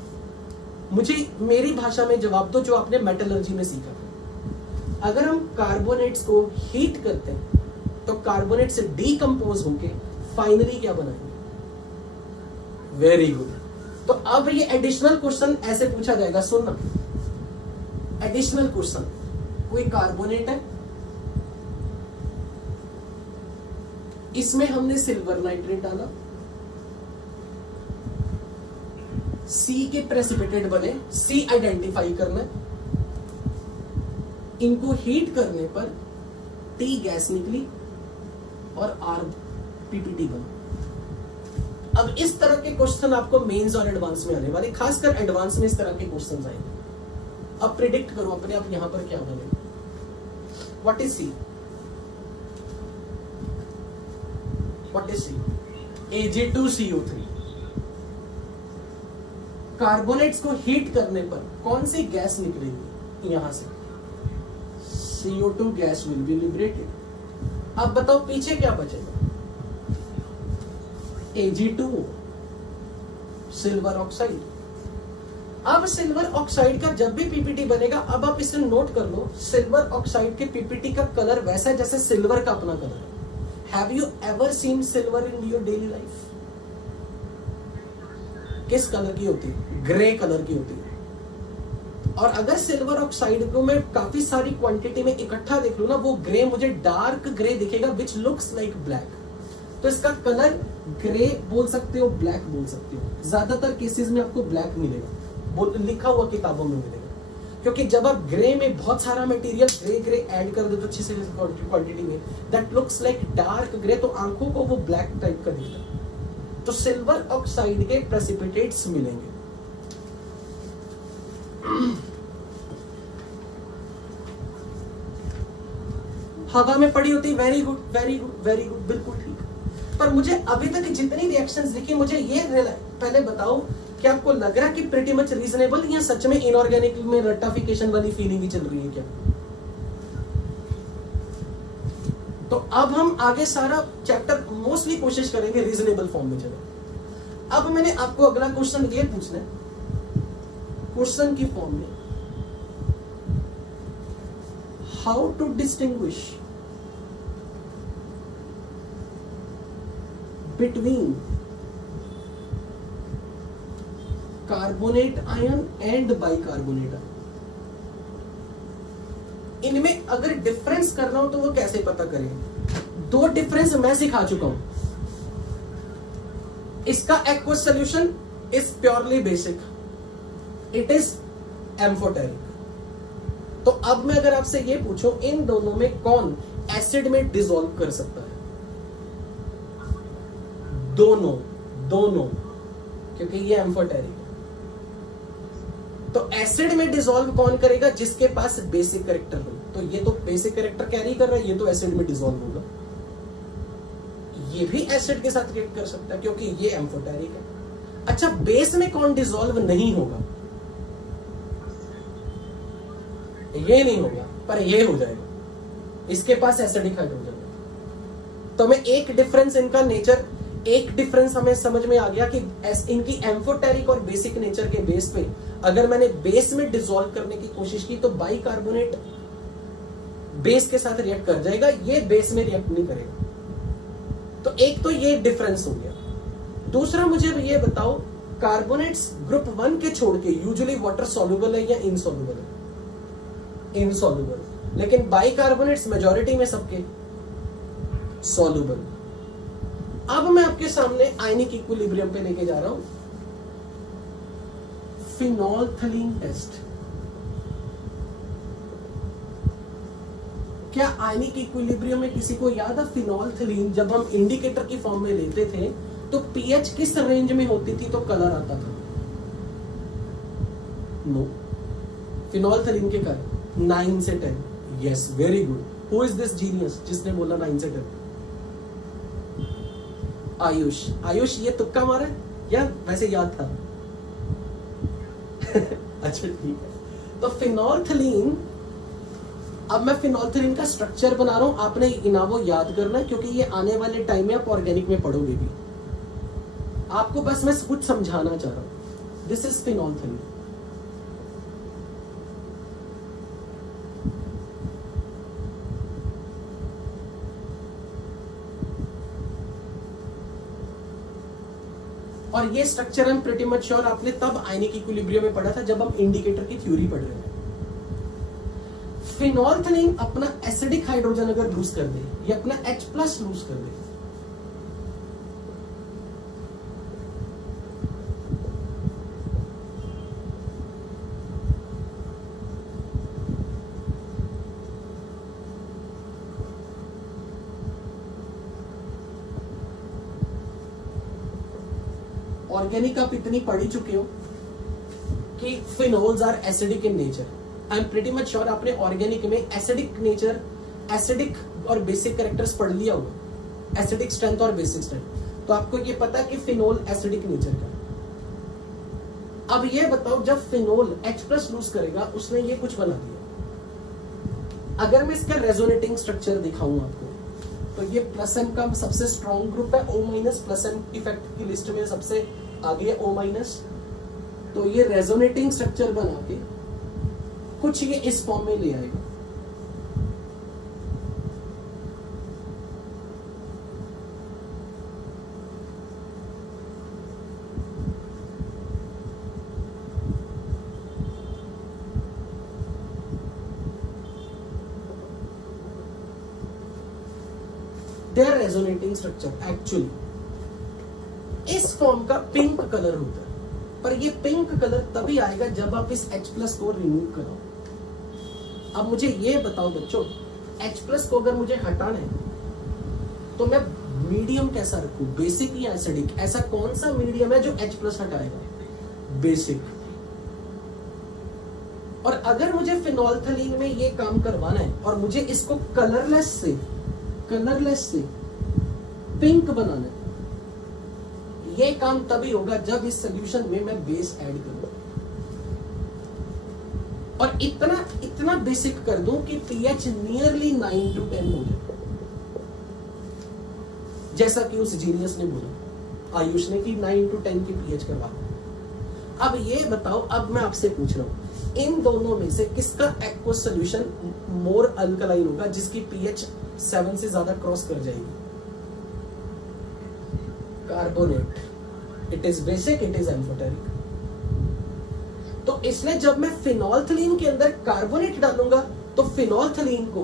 मुझे मेरी भाषा में जवाब दो जो आपने मेटलर्जी में सीखा था। अगर हम कार्बोनेट्स को हीट करते हैं तो कार्बोनेट से डीकंपोज होके फाइनली क्या बनाएंगे? Very good. तो अब ये एडिशनल क्वेश्चन ऐसे पूछा जाएगा, सुनना, एडिशनल क्वेश्चन, कोई कार्बोनेट है, इसमें हमने सिल्वर नाइट्रेट डाला, C के प्रेसिपिटेट बने, C आइडेंटिफाई करना है, इनको हीट करने पर T गैस निकली और R पीपीटी बना। अब इस तरह के क्वेश्चन आपको मेंस और एडवांस में आने वाले, खासकर एडवांस में इस तरह के क्वेश्चन आएंगे। अब प्रिडिक्ट करो अपने आप यहां पर क्या बनेगा। What is C? What is C? Ag2CO3। Carbonates को हीट करने पर कौन सी गैस निकलेगी? यहां से CO2 gas will be liberated. अब बताओ पीछे क्या बचेगा? Ag2O, silver oxide. अब सिल्वर ऑक्साइड का जब भी पीपीटी बनेगा, अब आप इसे नोट कर लो, सिल्वर ऑक्साइड के पीपीटी का कलर वैसा है जैसे सिल्वर का अपना कलर है। Have you ever scene silver in your daily life? किस कलर की होती है? ग्रे कलर की होती है। और अगर सिल्वर ऑक्साइड को मैं काफी सारी क्वांटिटी में इकट्ठा देख लूं ना, वो ग्रे मुझे डार्क ग्रे दिखेगा, विच लुक्स लाइक ब्लैक। तो इसका कलर ग्रे बोल सकते हो, ब्लैक बोल सकते हो। ज्यादातर केसेस में आपको ब्लैक मिलेगा, लिखा हुआ किताबों में मिलेगा, क्योंकि जब आप ग्रे में बहुत सारा मटेरियल ग्रे ग्रे ऐड कर दो तो अच्छी से क्वांटिटी में, that looks like dark grey, तो आंखों को वो ब्लैक टाइप का दिखता है। तो सिल्वर ऑक्साइड के प्रेसिपिटेट्स मिलेंगे। हवा में पड़ी होती, very good very good very good, बिल्कुल ठीक। पर मुझे अभी तक जितनी रिएक्शंस दिखी, मुझे ये पहले बताओ कि आपको लग रहा है कि प्रीटी मच रीजनेबल, या सच में इनऑर्गेनिक में रट्टाफिकेशन वाली फीलिंग ही चल रही है क्या? तो अब हम आगे सारा चैप्टर मोस्टली कोशिश करेंगे रीजनेबल फॉर्म में चले। अब मैंने आपको अगला क्वेश्चन ये पूछना है, क्वेश्चन की फॉर्म में, how to distinguish between carbonate ion and bicarbonate ion. इनमें अगर डिफरेंस करना हो तो वो कैसे पता करें? दो डिफरेंस मैं सिखा चुका हूं। इसका aqueous solution is purely basic, it is amphoteric. तो अब मैं अगर आपसे ये पूछूं, इन दोनों में कौन एसिड में डिसॉल्व कर सकता है? दोनों, क्योंकि ये एम्फोटेरिक है। तो एसिड में डिसॉल्व कौन करेगा? जिसके पास बेसिक कैरेक्टर हो। तो ये तो बेसिक कैरेक्टर कैरी कर रहा है, ये तो एसिड में डिसॉल्व होगा। ये भी एसिड के साथ रिएक्ट कर सकता है क्योंकि ये एम्फोटेरिक है। अच्छा, बेस में कौन डिसॉल्व नहीं होगा? ये नहीं होगा, पर ये हो जाएगा, इसके पास एसिडिक हाइड्रोजन। तो हमें एक डिफरेंस इनका नेचर, एक डिफरेंस हमें समझ में आ गया कि इनकी एम्फोटेरिक और बेसिक नेचर के बेस पे अगर मैंने बेस में डिसॉल्व करने की कोशिश की तो बाइकार्बोनेट बेस के साथ रिएक्ट कर जाएगा, ये बेस में रिएक्ट नहीं करेगा। तो एक तो ये डिफरेंस हो गया। दूसरा मुझे ये बताओ, कार्बोनेट्स ग्रुप 1 के छोड़ के यूजुअली वाटर सॉल्युबल है या इनसॉल्युबल है? इनसॉल्युबल। लेकिन बाइकार्बोनेट्स मेजॉरिटी में सबके सॉल्युबल। अब मैं आपके सामने आयनिक इक्विलिब्रियम पे लेके जा रहा हूं फिनोल्फथलीन टेस्ट। क्या आयनिक इक्विलिब्रियम में किसी को याद है फिनोल्फथलीन जब हम इंडिकेटर की फॉर्म में लेते थे तो पीएच किस रेंज में होती थी तो कलर आता था? नो, फिनोल्फथलीन के कलर 9 से 10। Yes, very good. Who is this genius जिसने बोला 9 से 10? आयुष। आयुष ये तुक्का मारा या वैसे याद था? अच्छा ठीक है। तो फिनोल्फथलीन, अब मैं फिनोल्फथलीन का स्ट्रक्चर बना रहा हूं, आपने इनावो याद करना है क्योंकि ये आने वाले टाइम में आप ऑर्गेनिक में पढ़ोगे भी। आपको बस मैं कुछ समझाना चाह रहा हूं। This is phenolphthalein. और ये structure I am pretty much sure आपने तब आयनिक इक्विलिब्रियम में पढ़ा था जब हम इंडिकेटर की थ्योरी पढ़ रहे हैं। फिनोल्फथलीन अपना एसिडिक हाइड्रोजन अगर लूज कर दे, ये अपना H+ लूज कर दे, ऑर्गेनिक आप इतनी पढ़ ही चुके हो कि phenols are acidic in nature. I am pretty much sure आपने ऑर्गेनिक में एसिडिक नेचर, एसिडिक और बेसिक कैरेक्टर्स पढ़ लिया होगा, एसिडिक स्ट्रेंथ और बेसिक स्ट्रेंथ। तो आपको ये पता है कि फिनोल एसिडिक नेचर का। अब ये बताओ, जब फिनोल H+ लूज करेगा उसने ये कुछ बना दिया। अगर मैं इसका रेजोनेटिंग स्ट्रक्चर दिखाऊं आपको तो ये +M का सबसे स्ट्रॉन्ग ग्रुप है, O- +M इफेक्ट की लिस्ट में सबसे आगे है O-। तो ये रेजोनेटिंग स्ट्रक्चर बना के कुछ ये इस फॉर्म में ले आएगा। देयर रेजोनेटिंग स्ट्रक्चर एक्चुअली इस फॉर्म का पिंक कलर होता है, पर ये पिंक कलर तभी आएगा जब आप इस H+ को रिमूव करो। अब मुझे ये बताओ बच्चों, H+ को अगर मुझे हटाना है तो मैं मीडियम कैसा रखूं, बेसिक या एसिडिक? ऐसा कौन सा मीडियम है जो H+ हटाएगा? बेसिक। और अगर मुझे फिनोल्फथलीन में ये काम करवाना है और मुझे इसको कलरलेस से पिंक बनाना है, ये काम तभी होगा जब इस सोल्यूशन में मैं बेस ऐड करूं और इतना बेसिक कर दूं कि pH नियरली 9 to 10 हो जाए, जैसा कि उस जीनियस ने बोला, आयुष ने, कि 9 to 10 की pH करवा। अब ये बताओ, अब मैं आपसे पूछ रहा हूं, इन दोनों में से किसका एक्वस सोल्यूशन मोर अल्कलाइन होगा, जिसकी pH 7 से ज्यादा क्रॉस कर जाएगी? Carbonate. It is basic, it is amphoteric. तो इसलिए जब मैं फिनोल्फथलीन के अंदर कार्बोनेट डालूंगा तो फिनोल्फथलीन को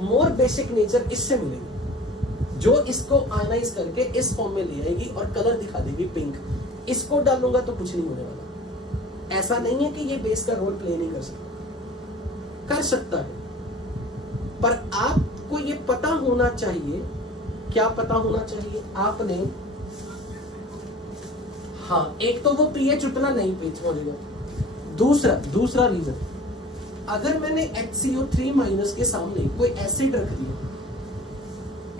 मोर बेसिक नेचर इससे मिलेगी, जो इसको आयनाइज करके इस फॉर्म में ले आएगी और कलर दिखा देगी पिंक। इसको डालूंगा तो कुछ नहीं होने वाला। ऐसा नहीं है कि ये बेस का रोल प्ले नहीं कर सकता, कर सकता है, पर आपको ये पता होना चाहिए। क्या पता होना चाहिए? आपने, हाँ, एक तो वो pH उतना नहीं पेच बोलेगा। दूसरा रीजन, अगर मैंने HCO3- के सामने कोई एसिड रख दिया,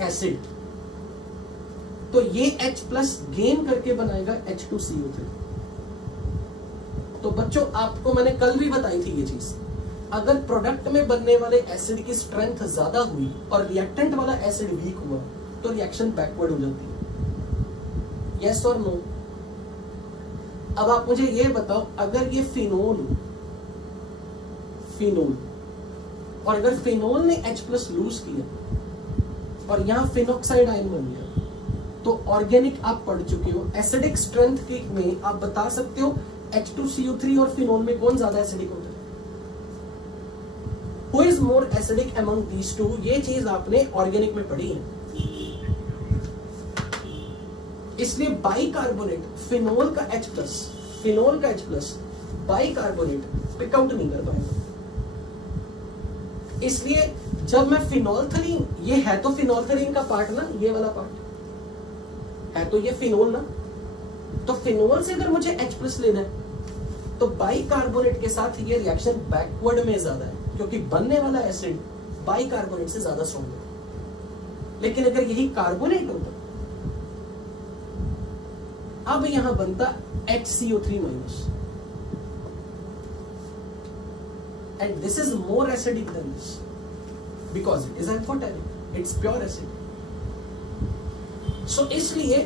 एसिड, तो ये H+ गेन करके बनाएगा H2CO3। तो बच्चों आपको मैंने कल भी बताई थी ये चीज, अगर प्रोडक्ट में बनने वाले एसिड की स्ट्रेंथ ज्यादा हुई और रिएक्टेंट वाला एसिड वीक हुआ तो रिएक्शन बैकवर्ड हो जाती है। यस और नो? अब आप मुझे ये बताओ, अगर ये फिनोल और अगर फिनोल ने H+ लूज किया और यहां फिनोक्साइड आयन बन गया, तो ऑर्गेनिक आप पढ़ चुके हो, एसिडिक स्ट्रेंथ के में आप बता सकते हो H2CO3 और फिनोल में कौन ज्यादा एसिडिक होता है? Who is more acidic among these two? ये चीज आपने ऑर्गेनिक में पढ़ी है। इसलिए बाइकार्बोनेट फिनोल का H+ बाइकार्बोनेट पिकआउट नहीं कर पाएगा। इसलिए जब मैं फिनोल्थलीन, ये है तो फिनोल्थलीन का पार्ट ना, ये वाला पार्ट है तो ये फिनोल ना, तो फिनोल से अगर मुझे H+ लेना है तो बाइकार्बोनेट के साथ ये रिएक्शन बैकवर्ड में ज्यादा है, क्योंकि बनने वाला एसिड बाइकार्बोनेट से ज्यादा स्ट्रॉन्ग है। लेकिन अगर यही कार्बोनेट होता, अब यहां बनता HCO3-, and this is more acidic than this because it is amphoteric, it's pure acid. So इसलिए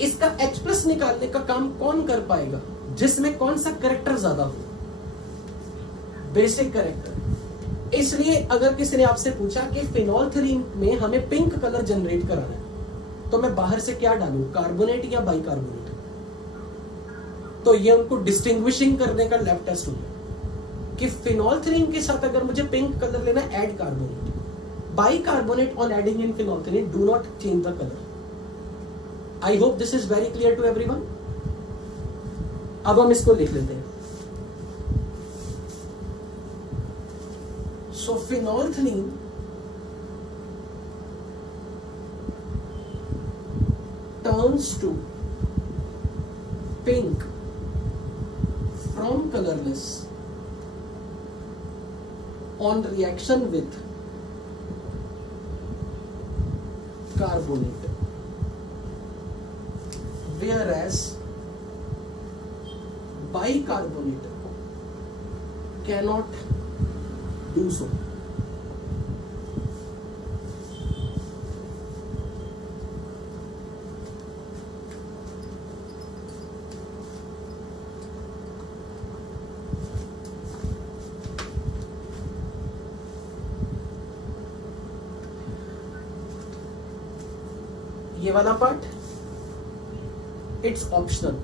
इसका H+ निकालने का काम कौन कर पाएगा? जिसमें कौन सा कैरेक्टर ज्यादा हो? Basic character. इसलिए अगर किसी ने आपसे पूछा कि फिनोल्थलीन में हमें पिंक कलर जनरेट कराना है, तो मैं बाहर से क्या डालूं, कार्बोनेट या बाइकार्बोनेट? तो ये उनको डिस्टिंग्विशिंग करने का लैब टेस्ट हो गया कि फिनोल्थलीन के साथ अगर मुझे पिंक कलर लेना, add carbonate, bicarbonate on adding in phenolphthalein do not change the colour. I hope this is very clear to everyone. अब हम इसको लिख लेते हैं। So phenolphthalein turns to pink from colorless on reaction with carbonate, whereas bicarbonate cannot do so. ये वाला part it's optional,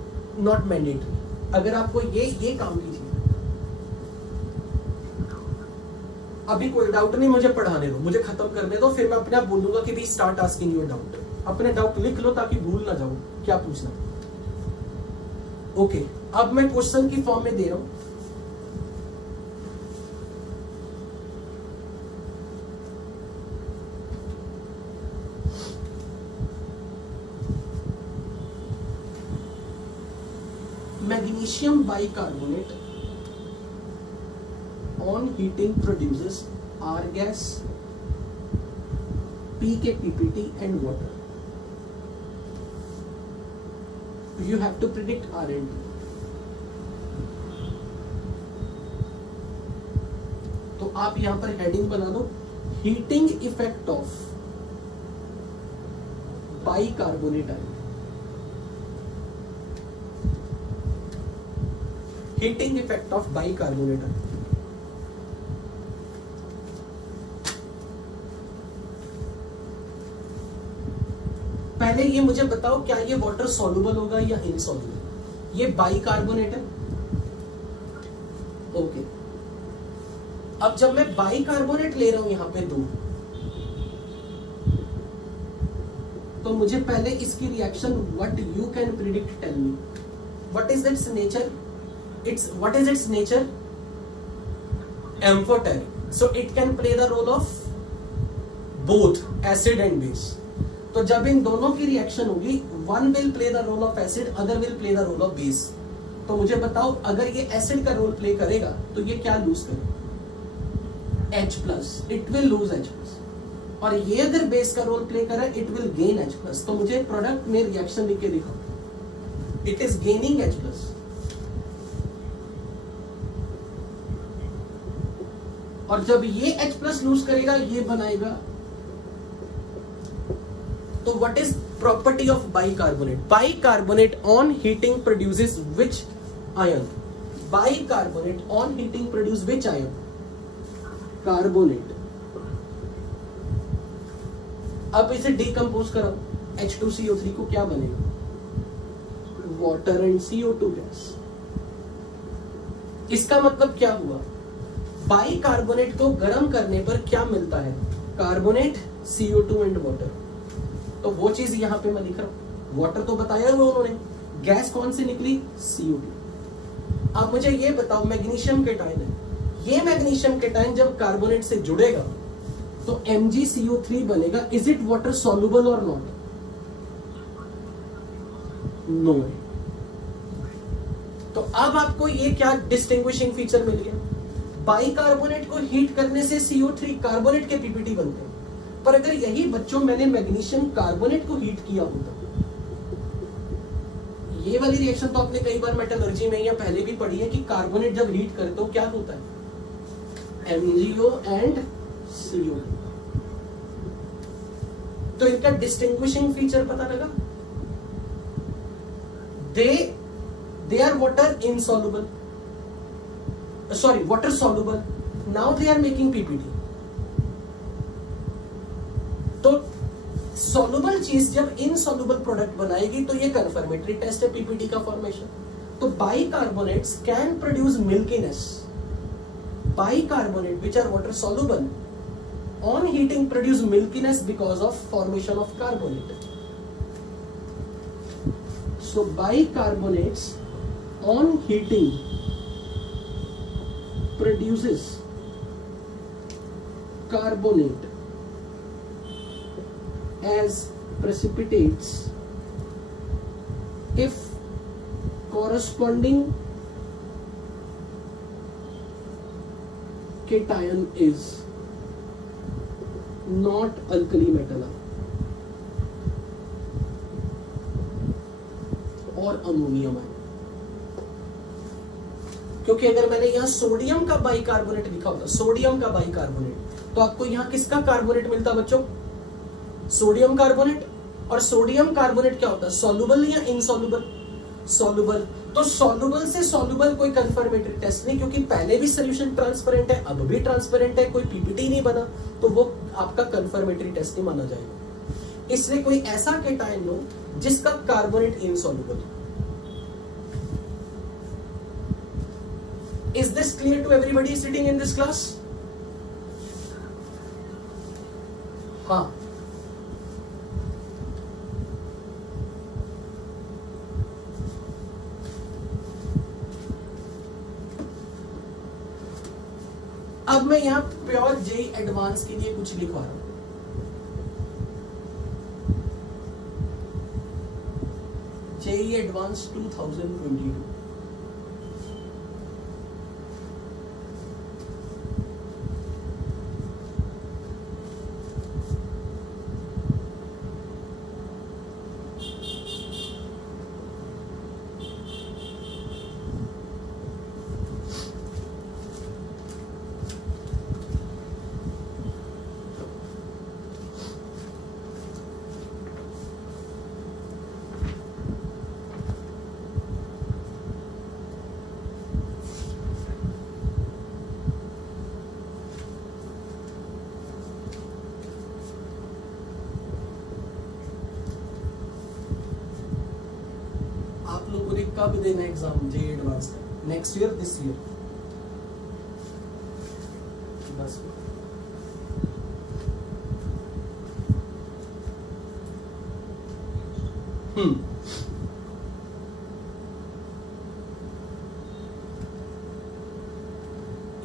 not mandatory. अगर आपको ये काम कीजिए, अभी कोई डाउट नहीं, मुझे पढ़ाने दो, मुझे खत्म करने दो, फिर मैं अपने आप बोलूंगा कि भी स्टार्ट आस्किंग योर डाउट। अपने डाउट लिख लो ताकि भूल ना जाओ क्या पूछना। ओके, अब मैं क्वेश्चन की फॉर्म में दे रहा हूं। Magnesium bicarbonate on heating produces R gas, PKPPT and water. You have to predict R and D. तो आप यहां पर हेडिंग बना दो, heating effect of bicarbonate ion. Heating effect of bicarbonate ion. पहले ये मुझे बताओ, क्या ये वाटर सॉल्युबल होगा या इनसॉल्युबल? ये बाइकार्बोनेट है। ओके, अब जब मैं बाइकार्बोनेट ले रहा हूं यहां पे 2, तो मुझे पहले इसकी reaction what you can predict, tell me what is its nature? What is its nature? Amphoteric. So it can play the role of both acid and base. तो जब इन दोनों की रिएक्शन होगी, one will play the role of acid, other will play the role of base. तो मुझे बताओ, अगर ये एसिड का रोल प्ले करेगा तो ये क्या लूज करेगा? H+. It will lose H+. और ये अगर बेस का रोल प्ले करे, it will gain H+. तो मुझे प्रोडक्ट में रिएक्शन लिख के दिखाओ, it is gaining H+. और जब ये H+ लूज करेगा, ये बनाएगा तो what is property of bicarbonate? Bicarbonate on heating produces which ion? Bicarbonate on heating produce which ion? Carbonate. अब इसे डिकम्पोज करो, H2CO3 को क्या बनेगा? Water and CO2 gas. इसका मतलब क्या हुआ? बाइकार्बोनेट को गर्म करने पर क्या मिलता है? Carbonate, CO2 and water. तो वो चीज यहां पे मैं लिख रहा हूं। वाटर तो बताया हुआ उन्होंने, गैस कौन सी निकली? CO2। अब मुझे ये बताओ, मैग्नीशियम केटायन है, ये मैग्नीशियम केटायन जब कार्बोनेट से जुड़ेगा तो MgCO3 बनेगा। इज इट वाटर सॉल्युबल और नॉट? नो। तो अब आपको ये क्या डिस्टिंग्विशिंग फीचर मिल गया? बाइकार्बोनेट को हीट करने से CO3 कार्बोनेट के पीपीटी बनते हैं, पर अगर यही बच्चों मैंने मैग्नीशियम कार्बोनेट को हीट किया होता, ये वाली रिएक्शन तो आपने कई बार मेटलर्जी में या पहले भी पढ़ी है कि कार्बोनेट जब हीट करते हो क्या होता है? MgO and CO2। तो इनका डिस्टिंग्विशिंग फीचर पता लगा? They are water insoluble, sorry, water soluble. Now they are making PPT. तो soluble चीज जब insoluble प्रोडक्ट बनाएगी तो ये कंफर्मेटरी टेस्ट है PPT का फॉर्मेशन। तो bicarbonates can produce milkiness. Bicarbonate which are water soluble on heating produce milkiness because of formation of carbonate. So bicarbonates on heating produces carbonate as precipitates if corresponding cation is not alkali metal और ammonium है। क्योंकि अगर मैंने यहां sodium का bicarbonate लिखा होता, sodium का बाइकार्बोनेट, तो आपको यहां किसका कार्बोनेट मिलता बच्चों? Sodium carbonate. और सोडियम कार्बोनेट क्या होता है? सॉल्युबल या इनसॉल्युबल? सॉल्युबल। तो सॉल्युबल से सॉल्युबल कोई कंफर्मेटरी टेस्ट नहीं, क्योंकि पहले भी सॉल्यूशन ट्रांसपेरेंट है, अब भी ट्रांसपेरेंट है, कोई पीपीटी नहीं बना, तो वो आपका कंफर्मेटरी टेस्ट नहीं माना जाएगा। इसलिए कोई ऐसा केटायन लो जिसका carbonate insoluble. Is this clear to everybody sitting in this class? हाँ। अब मैं यहां प्योर जेई एडवांस के लिए कुछ लिखवा रहा हूं। JEE advanced 2022। कब देना एग्जाम जे एडवांस का? Next year, this year? बस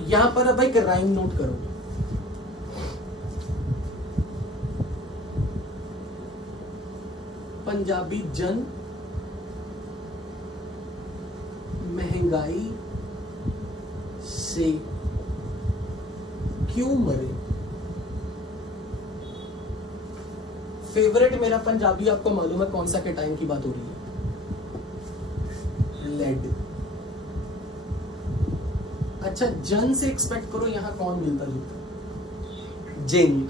यहां पर अब एक राइम नोट करो। पंजाबी जन महंगाई से क्यों मरे? फेवरेट मेरा पंजाबी आपको मालूम है कौन सा केटाइन की बात हो रही है? लेड। अच्छा, जन से एक्सपेक्ट करो यहां कौन मिलता जुलता? जिंक।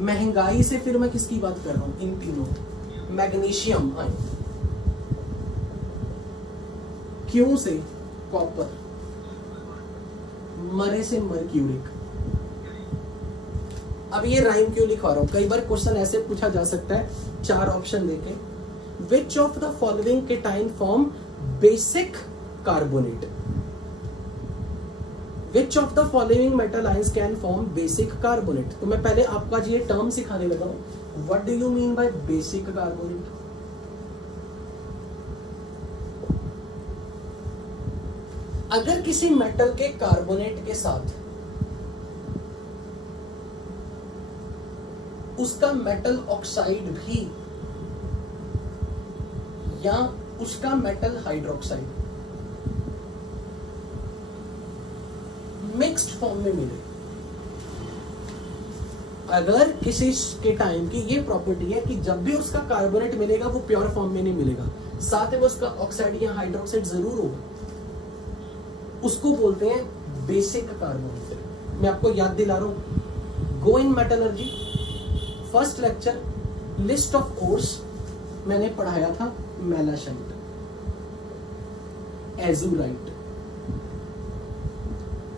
महंगाई से फिर मैं किसकी बात कर रहा हूं, इन तीनों, मैग्नीशियम आयन, क्यों से कॉपर, मरे से मर्क्यूरिक। अब ये राइम क्यों लिखवा रहा हूं, कई बार क्वेश्चन ऐसे पूछा जा सकता है, 4 ऑप्शन देके, which of the following cation form basic carbonate, which of the following metal ions can form basic carbonate. तो मैं पहले आपका ये टर्म सिखाने लगा हूं, what do you mean by basic carbonate. अगर किसी मेटल के कार्बोनेट के साथ उसका मेटल ऑक्साइड भी या उसका मेटल हाइड्रोक्साइड मिक्स्ड फॉर्म में मिले, अगर किसी केटाइन की ये प्रॉपर्टी है कि जब भी उसका कार्बोनेट मिलेगा वो प्योर फॉर्म में नहीं मिलेगा, साथ में उसका ऑक्साइड या हाइड्रोक्साइड जरूर होगा, उसको बोलते हैं बेसिक कार्बोनेट। मैं आपको याद दिला रहा हूं, go in metallurgy first lecture list of course मैंने पढ़ाया था मेलाशाइट, एजुराइट।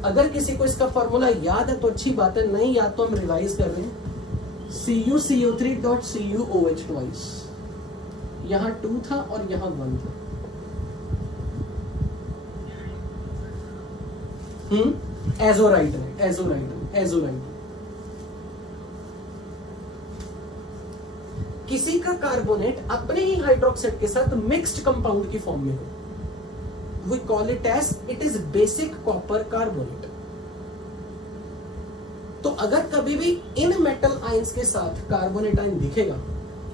अगर किसी को इसका फॉर्मूला याद है तो अच्छी बात है, नहीं याद तो हम रिवाइज कर रहे हैं। CuCO3.CuOH ट्वाइस, यहां 2 था और यहां 1 था। एजोराइट है, एजोराइट। किसी का कार्बोनेट अपने ही हाइड्रोक्साइड के साथ मिक्स्ड कंपाउंड की फॉर्म में हो, we call it as it is basic copper carbonate. तो अगर कभी भी इन मेटल आयंस के साथ कार्बोनेट आयन दिखेगा,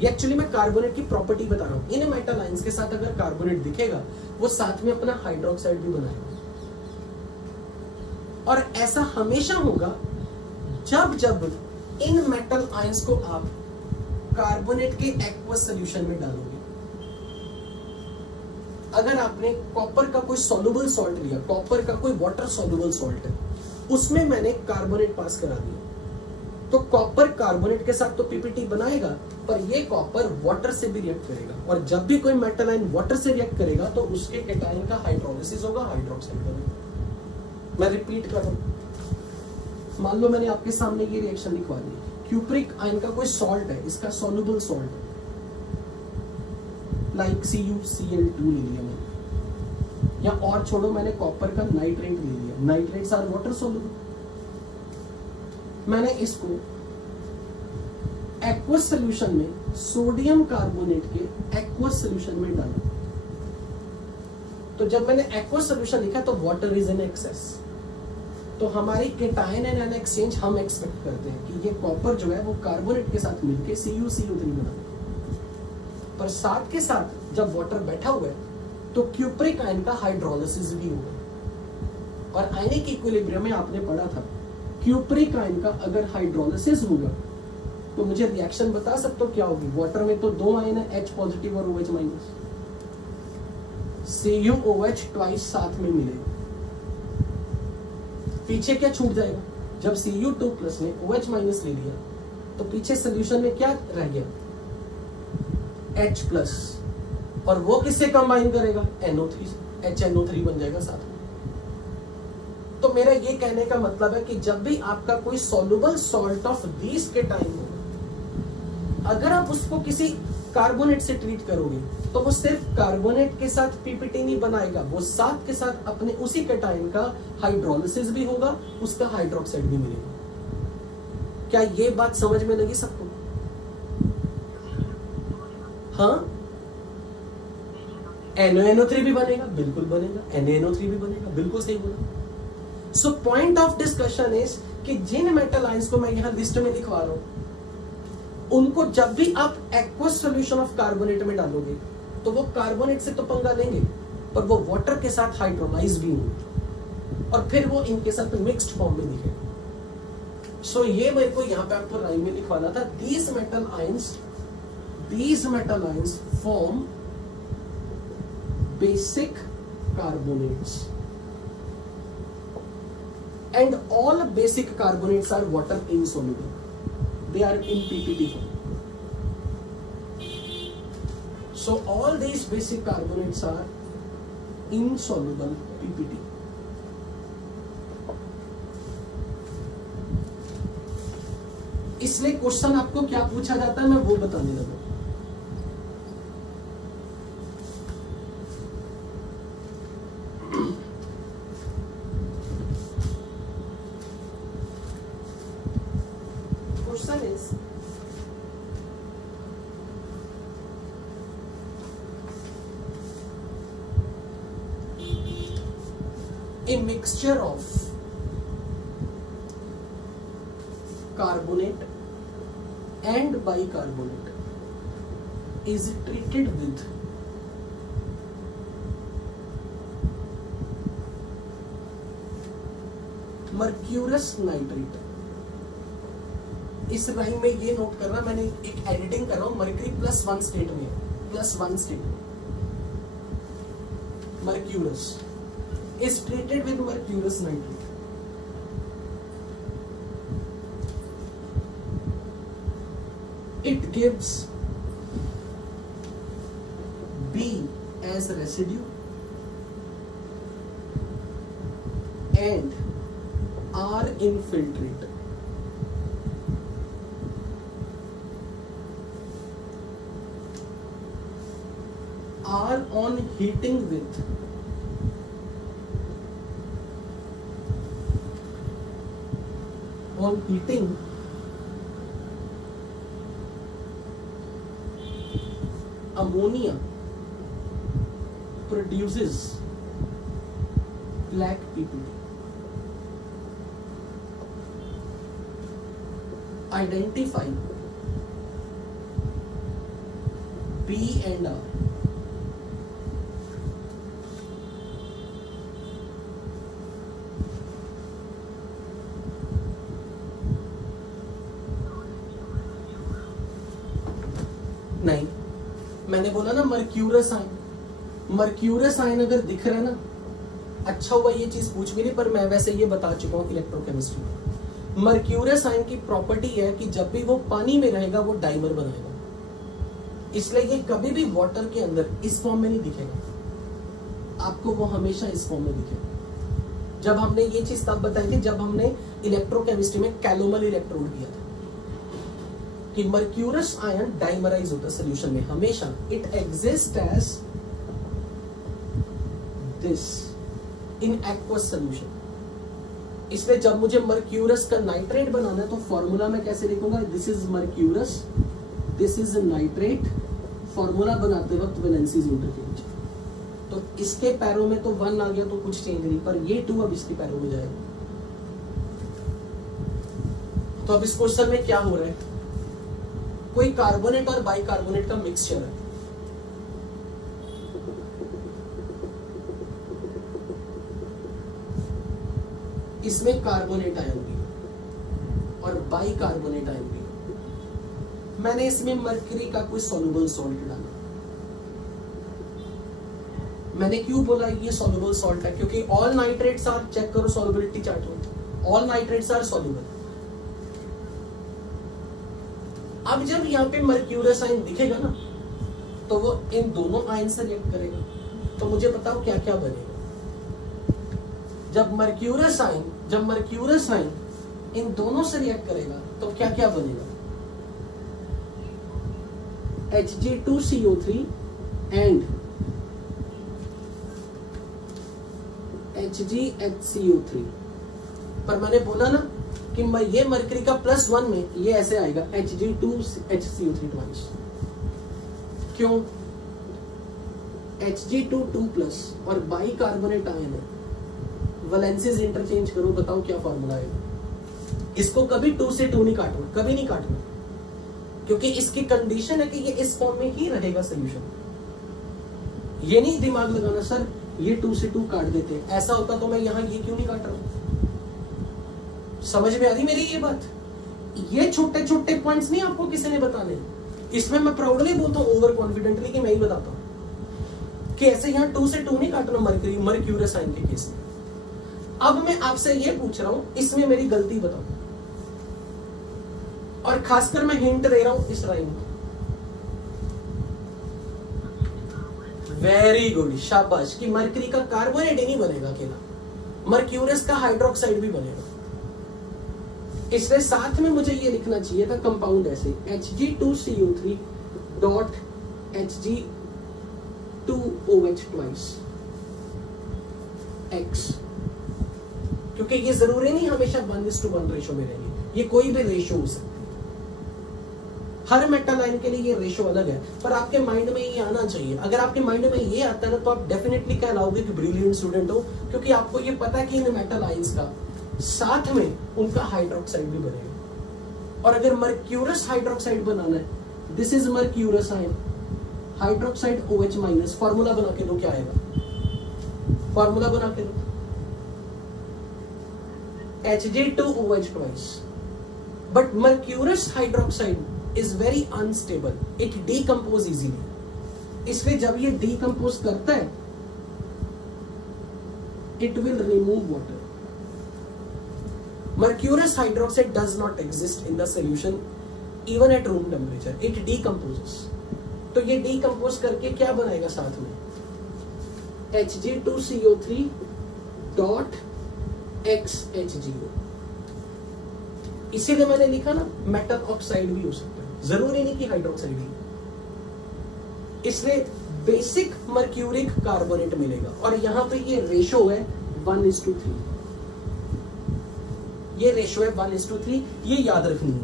ये एक्चुअली मैं कार्बोनेट की प्रॉपर्टी बता रहा हूं, इन मेटल आयंस के साथ अगर कार्बोनेट दिखेगा वो साथ में अपना हाइड्रोक्साइड भी बनाएगा, और ऐसा हमेशा होगा जब जब इन मेटल आयंस को आप कार्बोनेट के एक्वस सॉल्यूशन में डालोगे। अगर आपने कॉपर का कोई सॉल्युबल सॉल्ट लिया, कॉपर का कोई वाटर सॉल्युबल सॉल्ट है, उसमें मैंने कार्बोनेट पास करा दिया, तो कॉपर कार्बोनेट के साथ तो पीपीटी बनाएगा, पर ये कॉपर वाटर से भी रिएक्ट करेगा, और जब भी कोई मेटल आयन वाटर से रिएक्ट करेगा तो उसके केटाइन का हाइड्रोलिसिस होगा, हाइड्रोक्साइड बनेगा। मैं रिपीट कर रहा हूं, मान लो मैंने आपके सामने ये रिएक्शन लिखवा दी, क्यूप्रिक आयन का कोई सॉल्ट है, इसका सॉल्युबल सॉल्ट है, लाइक CuCl2 ले लिया मैंने, या और छोड़ो मैंने कॉपर का नाइट्रेट ले लिया, नाइट्रेट्स आर वाटर सॉल्युबल। मैंने इसको एक्वस सॉल्यूशन में सोडियम कार्बोनेट के एक्वस सॉल्यूशन में डाला, तो जब मैंने एक्वस सॉल्यूशन लिखा तो वाटर इज इन एक्सेस, तो हमारी केटाइन एंड एनायन एक्सचेंज हम एक्सपेक्ट करते हैं कि ये कॉपर जो है वो कार्बोनेट के साथ मिलके CuCl3 बना, पर साथ के साथ जब वाटर बैठा हुआ है तो क्यूप्रिक आयन का हाइड्रोलिसिस भी होगा। और आयनिक इक्विलिब्रियम में आपने पढ़ा था, क्यूप्रिक आयन का अगर हाइड्रोलिसिस होगा तो मुझे रिएक्शन बता सकते हो क्या होगी। वाटर में तो 2 आयन है, H पॉजिटिव और OH माइनस, CuOH ट्वाइस साथ में मिलेगा, पीछे क्या छूट जाएगा, जब Cu2 प्लस ने OH माइनस ले लिया तो पीछे सोल्यूशन में क्या रह गया, H प्लस, और वो किससे कंबाइन करेगा, NO3 से, HNO3 बन जाएगा साथ में। तो मेरा ये कहने का मतलब है कि जब भी आपका कोई soluble salt of this cation हो, अगर आप उसको किसी कार्बोनेट से ट्रीट करोगे तो वो सिर्फ कार्बोनेट के साथ पीपीटी नहीं बनाएगा, वो साथ के साथ अपने उसी केटाइन का हाइड्रोलिसिस भी होगा, उसका हाइड्रोक्साइड भी मिलेगा। क्या ये बात समझ में लगी सबको? हाँ, NaNO3 भी बनेगा, बिल्कुल बनेगा, NaNO3 भी बनेगा, बिल्कुल सही बोला। So point of discussion is कि जिन मेटल आयंस को मैं यहां लिस्ट में लिखवा रहा हूं, उनको जब भी आप एक्वस सॉल्यूशन ऑफ कार्बोनेट में डालोगे तो वो कार्बोनेट से तो पंगा लेंगे, पर वो वाटर के साथ हाइड्रोलाइज भी होंगे, और फिर वो इनके साथ मिक्स्ड फॉर्म में दिखेगा। सो ये मेरे को यहां पे आपको राइम में लिखवाना था, these metal ions form basic carbonates and all basic carbonates are water insoluble. they are in PPT form. So all these basic carbonates are insoluble PPT. इसलिए क्वेश्चन आपको क्या पूछा जाता है मैं वो बताने लगा. Question is a mixture of carbonate and bicarbonate is treated with mercurous nitrate. इस लाइन में ये नोट करना, मैंने एक एडिटिंग कर रहा हूं, मर्क्यूरी +1 स्टेट में, +1 state mercurous is treated with mercurous nitrate. It gives B as residue and R infiltrate. R on heating with ammonia produces black PPT. Identify B and R. नहीं, मैंने बोला ना मर्क्यूरस आयन, मर्क्यूरस आयन अगर दिख रहा है ना, अच्छा हुआ ये चीज पूछ भी नहीं, पर मैं वैसे ये बता चुका हूँ इलेक्ट्रोकेमिस्ट्री में. मर्क्यूरस आयन की प्रॉपर्टी है कि जब भी वो पानी में रहेगा वो डाइमर बनाएगा, इसलिए ये कभी भी वाटर के अंदर इस फॉर्म में नहीं दिखेगा आपको, वो हमेशा इस फॉर्म में दिखेगा. जब हमने ये चीज तब बताई थी जब हमने इलेक्ट्रोकेमिस्ट्री में कैलोमल इलेक्ट्रोड किया था कि मर्क्यूरस आयन डाइमराइज होता है सोल्यूशन में हमेशा. It exist as this in aqueous solution. इसलिए जब मुझे मर्क्यूरस का नाइट्रेट बनाना है तो फॉर्मूला में कैसे लिखूंगा, this is mercurous, this is nitrate. Formula बनाते वक्त वैलेंसीज इंटरचेंज, तो इसके पैरों में तो 1 आ गया तो कुछ चेंज नहीं, पर ये 2 अब इसके पैरों में जाएगा. तो अब इस क्वेश्चन में क्या हो रहा है, कोई कार्बोनेट और बाइकार्बोनेट का मिक्सचर है, इसमें कार्बोनेट आयन भी और बाइकार्बोनेट आयन भी. मैंने इसमें मर्क्यूरी का कोई सॉल्युबल सॉल्ट डाला. मैंने क्यों बोला ये सॉल्युबल सॉल्ट है, क्योंकि ऑल नाइट्रेट्स आर, चेक करो सॉल्युबिलिटी चार्ट में, ऑल नाइट्रेट्स आर सॉल्युबल. अब जब यहाँ पे मर्क्यूरस आयन दिखेगा ना तो वो इन दोनों आयन से रिएक्ट करेगा. तो मुझे बताओ क्या क्या बनेगा जब मर्क्यूरस आयन इन दोनों से रिएक्ट करेगा तो क्या क्या बनेगा. Hg2CO3 and HgHCO3. पर मैंने बोला ना कि ये मरकरी का +1 में ये ऐसे आएगा Hg2HCO3 ट्वाइस. क्यों, Hg2 2+ और बाइकार्बोनेट आयन है, वैलेंसीज इंटरचेंज करो, बताओ क्या फॉर्मूला है. इसको कभी 2 से 2 नहीं काटना, कभी नहीं काटना, क्योंकि इसकी कंडीशन है कि ये इस फॉर्म में ही रहेगा सोल्यूशन. ये नहीं दिमाग लगाना सर ये 2 से 2 काट देते हैं, ऐसा होता तो मैं यहाँ ये क्यों नहीं काट रहा हूं. समझ में आ रही मेरी ये बात. ये छोटे छोटे पॉइंट्स नहीं आपको किसी ने बताने, इसमें मैं प्राउडली बोलता हूँ, ओवर कॉन्फिडेंटली, कि मैं ही बताता हूँ कि ऐसे यहाँ 2 से 2 नहीं काटना मर्क्यूरस आयन के केस में. अब मैं आपसे ये पूछ रहा हूं, इसमें मेरी गलती बताओ. और खासकर मैं हिंट दे रहा हूं इस राइम को। वेरी गुड, शाबाश। कि मरकरी का कार्बोनेट ही नहीं बनेगा अकेला, मर्क्यूरस का हाइड्रोक्साइड भी बनेगा। इसलिए साथ में मुझे ये लिखना चाहिए था कंपाउंड ऐसे Hg2CO3 dot Hg2OH twice X, क्योंकि ये जरूरी नहीं हमेशा 1:1 रेशो में रहेगी, ये कोई भी रेशो हो सकती है। हर मेटल आयन के लिए ये रेशो अलग है, पर आपके माइंड में ये आना चाहिए। अगर आपके माइंड में ये आता है ना तो आप डेफिनेटली कहलाओगे कि ब्रिलियंट स्टूडेंट हो, क्योंकि आपको ये पता है कि इन मेटल आयंस का साथ में उनका हाइड्रोक्साइड भी बनेगा। और अगर मर्क्यूरस हाइड्रोक्साइड बनाना है, this is mercurous ion, hydroxide OH minus, formula बना के दो, क्या आएगा? फॉर्मूला बना के दो, Hg2OH twice. But mercurous hydroxide is very unstable, it decompose easily, इसलिए जब ये decompose करता है it will remove water. Mercurous hydroxide does not exist in the solution even at room temperature, it decomposes. तो ये decompose करके क्या बनाएगा साथ में? Hg2CO3 dot XHGO। इसीलिए मैंने लिखा ना मेटल ऑक्साइड भी हो सकता है, जरूरी नहीं कि हाइड्रोक्साइड ही। इसलिए बेसिक मर्क्यूरिक कार्बोनेट मिलेगा। और यहां पे ये रेशो है 1:3, ये रेशो है 1:3, ये याद रखनी है।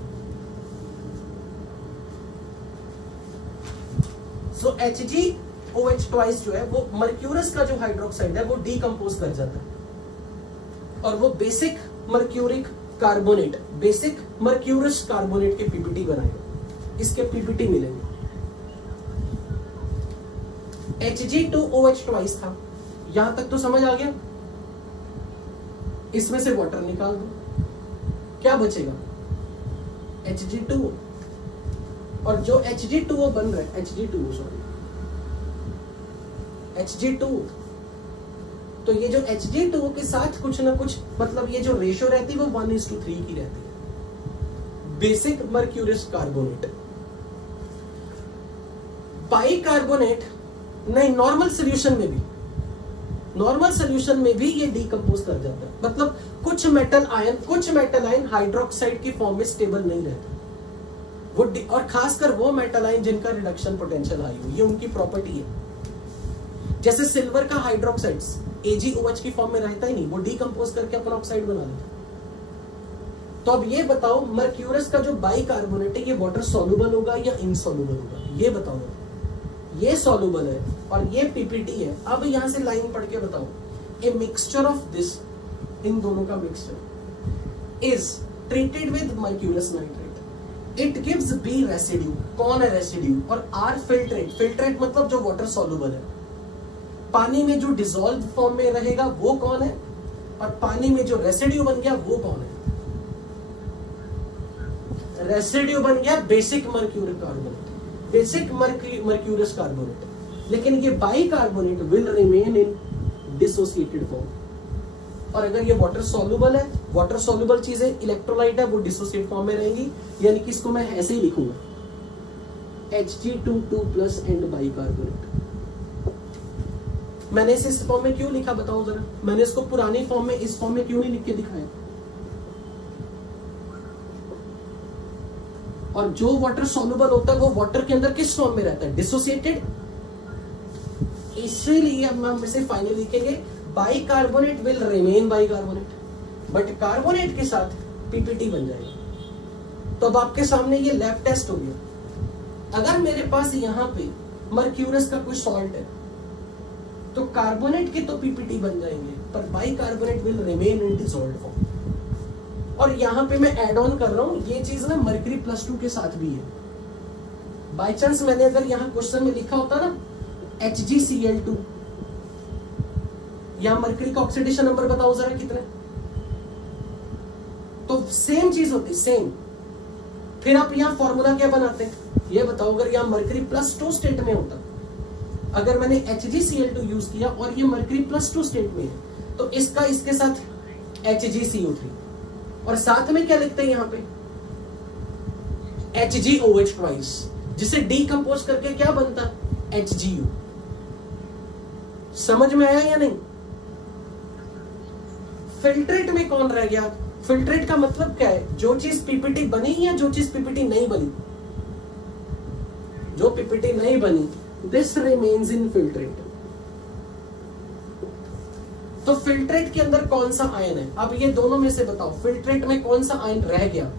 सो HgOH ट्वाइस जो है वो मर्क्यूरस का जो हाइड्रोक्साइड है वो डीकंपोज कर जाता है, और वो basic mercuric carbonate, basic mercurous carbonate के पीपीटी बनाएगा। इसके पीपीटी मिलेंगे। Hg2OH ट्वाइस था, यहां तक तो समझ आ गया। इसमें से वाटर निकाल दो, क्या बचेगा? Hg2O। और जो Hg2O बन रहा है, Hg2O, तो ये जो Hg2O के साथ कुछ ना कुछ, मतलब ये जो रेशो रहती है वो 1:3 की रहती है, बेसिक मर्क्यूरस कार्बोनेट। बाइकार्बोनेट नहीं, नॉर्मल सोल्यूशन में भी ये डीकंपोज कर जाता है। मतलब कुछ मेटल आयन हाइड्रोक्साइड की फॉर्म में स्टेबल नहीं रहते वो, और खासकर वो मेटल आयन जिनका रिडक्शन पोटेंशियल हाई हो, ये उनकी प्रॉपर्टी है। जैसे सिल्वर का हाइड्रोक्साइड AgOH की फॉर्म में रहता ही नहीं, वो डीकंपोज करके अपना ऑक्साइड बना लेता। तो अब ये बताओ, मर्क्यूरस का जो बाइकार्बोनेट है ये वाटर सॉल्युबल होगा या इनसॉल्युबल होगा? ये बताओ। ये सॉल्युबल है और ये पीपीटी है। अब यहां से लाइन पढ़ के बताओ, ए मिक्सचर ऑफ दिस, इन दोनों का mixture is treated with mercurous nitrate, it gives B residue. कौन है रेसिड्यू? और R फिल्ट्रेट मतलब जो वाटर सॉल्युबल है। पानी में जो डिसॉल्व फॉर्म में रहेगा वो कौन है, और पानी में जो रेसिड्यू बन गया वो कौन है? रेसिड्यू बन गया basic mercuric carbonate, basic mercurous carbonate. लेकिन ये bicarbonate will remain in dissociated form. और अगर ये वाटर सॉल्युबल है, वाटर सॉल्युबल चीज है, इलेक्ट्रोलाइट है, वो डिसोसिएट फॉर्म में रहेंगी। यानी कि इसको मैं ऐसे ही लिखूंगा, Hg2+ एंड बाइकार्बोनेट। मैंने इस फॉर्म में क्यों लिखा बताओ जरा? मैंने इसको पुरानी फॉर्म में, इस फॉर्म में क्यों नहीं लिख के दिखाया? और जो वाटर सॉल्युबल होता है वो वाटर के अंदर किस फॉर्म में रहता है? डिसोसिएटेड। इसीलिए हम इसे फाइनली लिखेंगे, bicarbonate will remain bicarbonate, but carbonate के साथ पीपीटी बन जाएगा। तो अब आपके सामने ये लैब टेस्ट हो गया। अगर मेरे पास यहाँ पे मर्क्यूरस का कोई सॉल्ट है तो कार्बोनेट के तो पीपीटी बन जाएंगे, पर bicarbonate will remain in dissolved form. और यहां पे मैं ऐड ऑन कर रहा हूं, ये चीज ना मर्क्यूरी +2 के साथ भी है। बाय चांस मैंने अगर यहां क्वेश्चन में लिखा होता ना HgCl2, यहां मर्क्यूरी का ऑक्सीडेशन नंबर बताओ जरा कितना, तो सेम चीज होती, सेम। फिर आप यहां फॉर्मूला क्या बनाते हैं ये बताओ? अगर यहां मर्क्यूरी +2 स्टेट में होता, अगर मैंने HgCl2 यूज किया और ये मर्क्यूरी +2 स्टेट में है, तो इसका इसके साथ HgCO3, और साथ में क्या लिखते हैं यहाँ पे? HgOH ट्वाइस, जिसे डीकंपोज करके क्या बनता, HgU। समझ में आया या नहीं? फिल्ट्रेट में कौन रह गया? फिल्ट्रेट का मतलब क्या है? जो चीज पीपीटी बनी या जो चीज पीपीटी नहीं बनी? जो पीपीटी नहीं बनी, दिस रिमेन्स इन फिल्ट्रेट। तो फिल्ट्रेट के अंदर कौन सा आयन है? अब ये दोनों में से बताओ, फिल्ट्रेट में कौन सा आयन रह गया?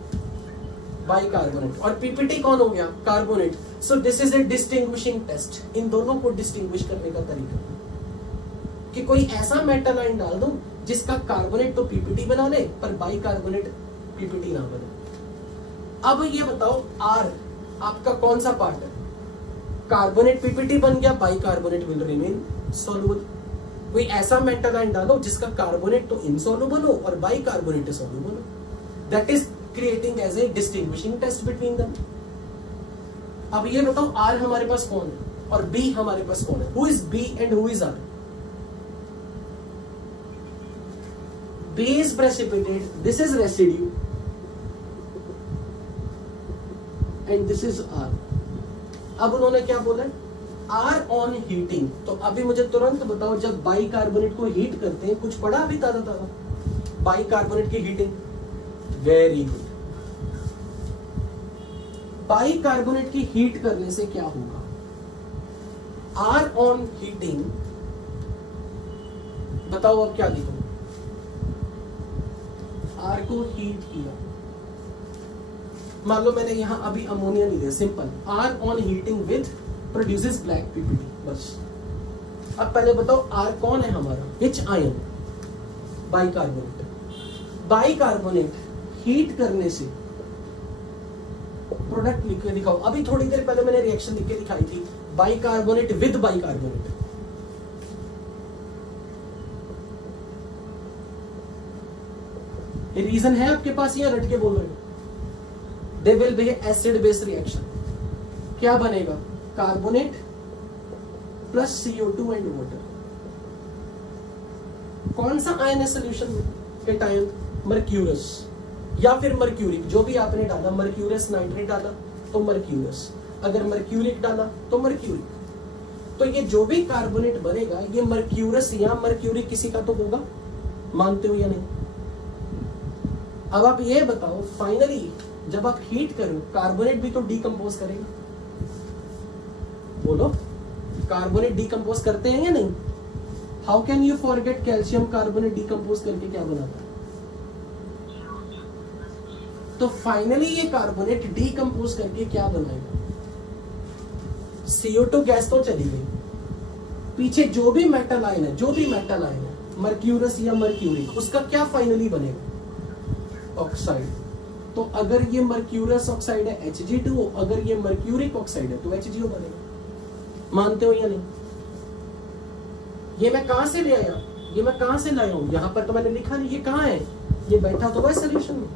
बाइकार्बोनेट। और पीपीटी कौन हो गया? Carbonate. So this is a distinguishing test. इन दोनों को डिस्टिंग्विश करने का तरीका कि कोई ऐसा मेटल आयन डाल दो जिसका कार्बोनेट तो पीपीटी बना ले पर बाइकार्बोनेट पीपीटी ना बने। अब ये बताओ, आर आपका कौन सा पार्ट है? कार्बोनेट पीपीटी बन गया, बाइकार्बोनेट विल रिमेन सॉल्युबल। कोई ऐसा मेटल आयन डालो जिसका कार्बोनेट तो इनसॉल्युबल हो और बाइकार्बोनेट सॉल्युबल हो, that is creating as a distinguishing test between them. अब ये बताओ, आर हमारे पास कौन है और बी हमारे पास कौन है? Who is B and who is R? B is precipitate, this is residue, and this is R. अब उन्होंने क्या बोला? R on heating। तो अभी मुझे तुरंत बताओ, जब बाइकार्बोनेट को हीट करते हैं, कुछ पढ़ा अभी ताजा ताजा बाइकार्बोनेट की हीटिंग? Very good. बाइकार्बोनेट की हीट करने से क्या होगा? R on heating, बताओ अब क्या लिखो? आर को हीट किया, मान लो मैंने यहां अभी अमोनिया नहीं दिया, simple R on heating with produces black PPT, बस। अब पहले बताओ, आर कौन है हमारा? Which ion? Bicarbonate. Bicarbonate heat करने से प्रोडक्ट लिख के दिखाओ। अभी थोड़ी देर पहले मैंने रिएक्शन लिख के दिखाई थी, बाइकार्बोनेट विद बाइकार्बोनेट। रीजन है आपके पास या रट के बोल रहे हो? They will be acid base reaction. क्या बनेगा? Carbonate plus CO2 and water. कौन सा आयन है सोल्यूशन में? केटायन, मर्क्यूरस या फिर मर्क्यूरिक, जो भी आपने डाला। मर्क्यूरस नाइट्रेट डाला तो मर्क्यूरस, अगर मर्क्यूरिक डाला तो मर्क्यूरिक। तो ये जो भी कार्बोनेट बनेगा, ये मर्क्यूरस या मर्क्यूरिक किसी का तो होगा। मानते हो या नहीं? अब आप ये बताओ, फाइनली जब आप हीट करो, कार्बोनेट भी तो डीकंपोज करेगा। बोलो, कार्बोनेट डीकंपोज करते हैं या नहीं? How can you forget calcium carbonate decompose करके क्या बनाता है? तो फाइनली ये कार्बोनेट डीकंपोज करके क्या बनाएगा? CO2 गैस तो चली गई, पीछे जो भी मेटल आयन है, जो भी मेटल आयन है, मर्क्यूरस या मर्क्यूरिक, उसका क्या फाइनली बनेगा? ऑक्साइड। तो अगर ये मर्क्यूरस ऑक्साइड है Hg2O, अगर ये मर्क्यूरिक ऑक्साइड है तो HgO बनेगा। मानते हो या नहीं? ये मैं कहां से ले आया? ये मैं कहां से लाया हूं? यहां पर तो मैंने लिखा नहीं, ये कहां है? ये बैठा तो है सोल्यूशन में।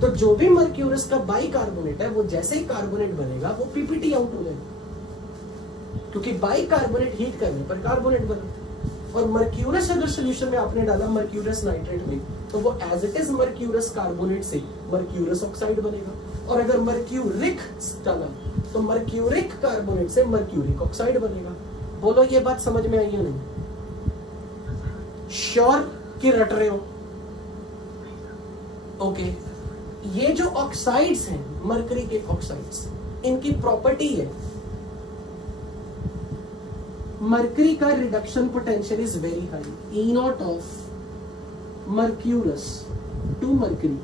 तो जो भी मर्क्यूरस का बाइकार्बोनेट है, वो जैसे ही कार्बोनेट बनेगा वो पीपीटी आउट हो जाएगा, क्योंकि बाइकार्बोनेट हीट करने पर कार्बोनेट बना। और मर्क्यूरस अगर सोल्यूशन में आपने डाला मर्क्यूरस नाइट्रेट में, तो वो as it is mercurous carbonate से मर्क्यूरस ऑक्साइड बनेगा। और अगर मर्क्यूरिक डाला तो मर्क्यूरिक कार्बोनेट से मर्क्यूरिक ऑक्साइड बनेगा। बोलो, ये बात समझ में आई है नहीं? श्योर कि रट रहे हो? ओके। ये जो ऑक्साइड्स हैं, मरकरी के ऑक्साइड्स, इनकी प्रॉपर्टी है, मरकरी का reduction potential is very high. E0 of mercurous to mercury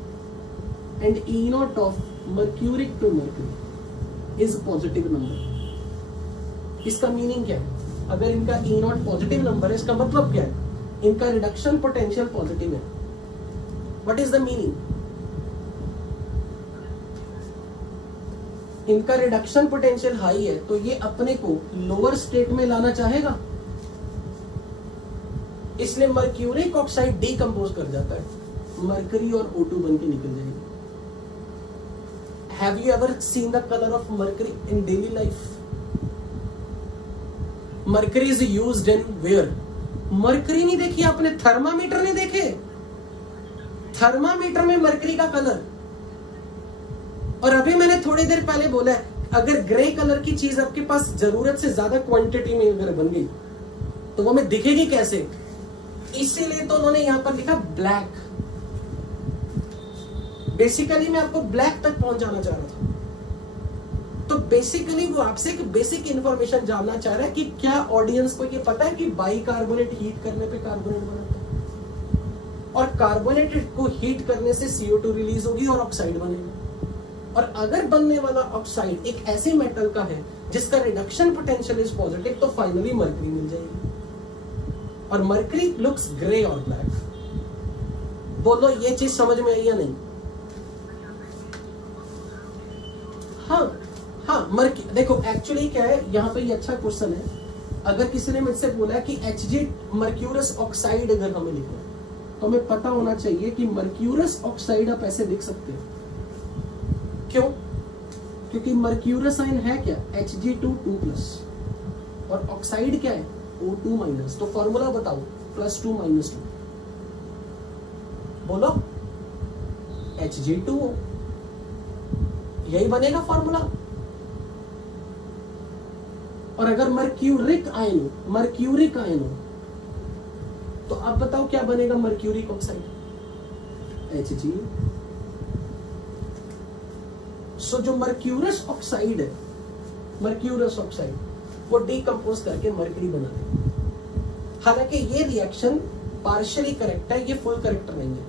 and E0 of mercuric to mercury is positive number. इसका मीनिंग क्या है? अगर इनका E0 पॉजिटिव नंबर है, इसका मतलब क्या है? इनका रिडक्शन पोटेंशियल पॉजिटिव है। What is the meaning? इनका रिडक्शन पोटेंशियल हाई है, तो ये अपने को लोअर स्टेट में लाना चाहेगा, इसलिए मर्क्यूरिक ऑक्साइड डीकंपोज कर जाता है, मरकरी और O2 बन के निकल जाएगी। Have you ever seen the colour of mercury in daily life? Mercury is used in where? Mercury नहीं देखी आपने? थर्मामीटर नहीं देखे? थर्मामीटर में मरकरी का कलर और अभी मैंने थोड़ी देर पहले बोला है, अगर ग्रे कलर की चीज आपके पास जरूरत से ज्यादा क्वांटिटी में अगर बन गई तो वो हमें दिखेगी कैसे, इसीलिए तो उन्होंने यहां पर लिखा ब्लैक। बेसिकली मैं आपको ब्लैक तक पहुंचाना चाह रहा था। तो बेसिकली वो आपसे एक बेसिक इंफॉर्मेशन जानना चाह रहा है कि क्या ऑडियंस को ये पता है कि बाइकार्बोनेट हीट करने पे कार्बोनेट बनता है, और कार्बोनेट को हीट करने से CO2 रिलीज होगी और ऑक्साइड बनेगा। और अगर बनने वाला ऑक्साइड एक ऐसे मेटल का है जिसका रिडक्शन पोटेंशियल इज पॉजिटिव, तो फाइनली मर्करी मिल जाएगी। और मर्करी लुक्स ग्रे और ब्लैक। बोलो ये चीज समझ में आई या नहीं? हाँ मर्क्यूरी, देखो एक्चुअली क्या है यहाँ पे, ये अच्छा क्वेश्चन है। अगर किसी ने मुझसे बोला कि Hg मर्क्यूरस ऑक्साइड अगर हमें लिखना है तो हमें पता होना चाहिए कि मर्क्यूरस ऑक्साइड आप ऐसे लिख सकते हो। क्यों? क्योंकि मर्क्यूरस आयन है क्या, Hg2 2+, और ऑक्साइड क्या है, O2-। तो फॉर्मूला बताओ, +2 -2, बोलो Hg2O, यही बनेगा फॉर्मूला। और अगर मर्क्यूरिक आयन हो तो आप बताओ क्या बनेगा मर्क्यूरिक ऑक्साइड, Hg। सो जो मर्क्यूरस ऑक्साइड है, मर्क्यूरस ऑक्साइड वो डीकंपोज करके मर्करी बना देगा। हालांकि ये रिएक्शन पार्शियली करेक्ट है, ये फुल करेक्ट नहीं है,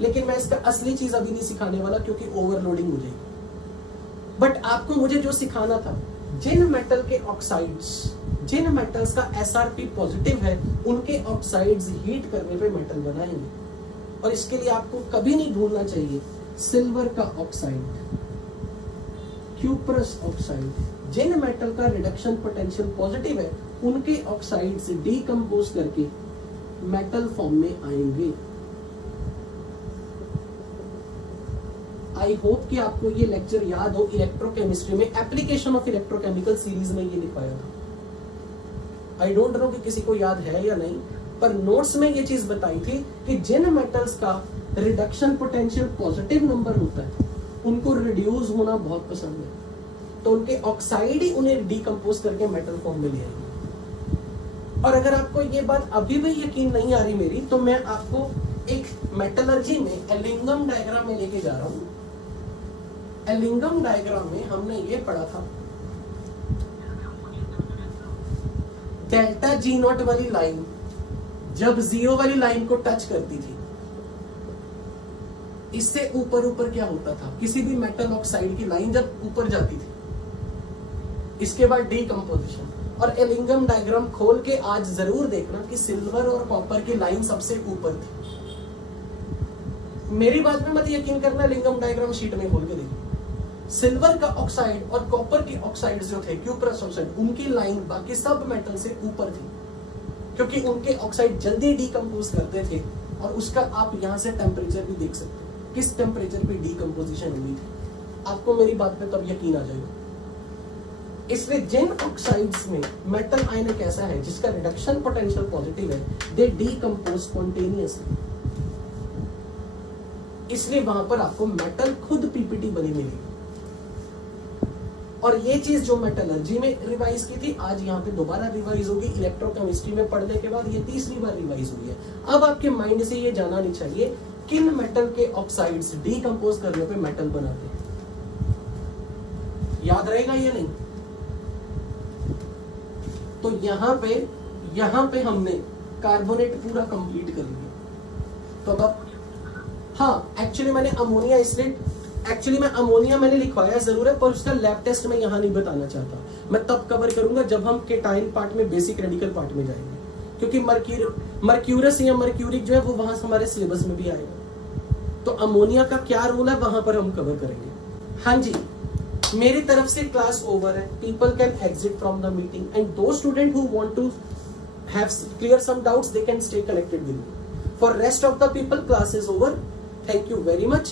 लेकिन मैं इसका असली चीज अभी नहीं सिखाने वाला क्योंकि ओवरलोडिंग हो जाएगी। बट आपको मुझे जो सिखाना था, जिन मेटल के ऑक्साइड्स, जिन मेटल्स का SRP पॉजिटिव है, उनके ऑक्साइड्स हीट करने पे मेटल बनाएंगे। और इसके लिए आपको कभी नहीं भूलना चाहिए सिल्वर का ऑक्साइड, क्यूप्रस ऑक्साइड, जिन मेटल का रिडक्शन पोटेंशियल पॉजिटिव है उनके ऑक्साइड्स डीकंपोज करके मेटल फॉर्म में आएंगे। आई होप कि आपको ये लेक्चर याद हो। इलेक्ट्रोकेमिस्ट्री में एप्लीकेशन ऑफ इलेक्ट्रोकेमिकल सीरीज में ये लिखवाया था। आई डोंट नो कि किसी को याद है या नहीं, पर नोट्स में ये चीज बताई थी कि जिन मेटल्स का रिडक्शन पोटेंशियल पॉजिटिव नंबर होता है उनको रिड्यूस होना बहुत पसंद है, तो उनके ऑक्साइड ही उन्हें डीकंपोज करके मेटल फॉर्म में ले आएंगे। और अगर आपको ये बात अभी भी यकीन नहीं आ रही मेरी, तो मैं आपको एक मेटलर्जी में एलिंगम डायग्राम में लेके जा रहा हूं। एलिंगम डायग्राम में हमने ये पढ़ा था, डेल्टा G0 वाली लाइन जब 0 वाली लाइन को टच करती थी, इससे ऊपर क्या होता था, किसी भी मेटल ऑक्साइड की लाइन जब ऊपर जाती थी, इसके बाद डीकंपोजिशन। और एलिंगम डायग्राम खोल के आज जरूर देखना कि सिल्वर और कॉपर की लाइन सबसे ऊपर थी। मेरी बात में मत यकीन करना, एलिंगम डायग्राम शीट में खोल के देखिए। सिल्वर का ऑक्साइड और कॉपर के ऑक्साइड जो थे, क्यूप्रस ऑक्साइड, उनकी लाइन बाकी सब मेटल से ऊपर थी, क्योंकि उनके ऑक्साइड जल्दी डीकंपोज करते थे। और उसका आप यहां से टेम्परेचर भी देख सकते हैं, किस टेम्परेचर पे डीकंपोजिशन हुई थी। आपको मेरी बात पे तब यकीन आ जाएगा। इसलिए जिन ऑक्साइड्स में मेटल आयन एक ऐसा है जिसका रिडक्शन पोटेंशियल पॉजिटिव है, दे डीकंपोज स्पॉन्टेनियसली, इसलिए वहां पर आपको मेटल खुद पीपीटी बनी मिलेगी। और ये चीज जो मेटलर्जी में रिवाइज की थी, आज यहाँ पे दोबारा रिवाइज होगी। इलेक्ट्रोकेमिस्ट्री में पढ़ने के बाद ये तीसरी बार रिवाइज हुई है। अब आपके माइंड से ये जाना नहीं चाहिए किन मेटल के ऑक्साइड्स डीकंपोज करने पे मेटल बनाते हैं। याद रहेगा या नहीं? तो यहाँ पे हमने कार्बोनेट पूरा कंप्लीट कर लिया। तो अब हाँ, एक्चुअली मैं अमोनिया मैंने लिखवाया जरूर है, पर उसका लैब टेस्ट मैं यहाँ नहीं बताना चाहता। मैं तब कवर करूंगा जब हम केटाइन पार्ट में, बेसिक रेडिकल पार्ट में जाएंगे, क्योंकि मर्क्यूरस या मर्क्यूरिक जो है वो वहां हमारे सिलेबस में भी आएगा। तो अमोनिया का क्या रोल है वहां पर हम कवर करेंगे। हाँ जी, मेरी तरफ से क्लास ओवर है। People can exit from the meeting and those student who want to have clear some doubts, they can stay connected with me. For rest of the people, class is over. Thank you very much.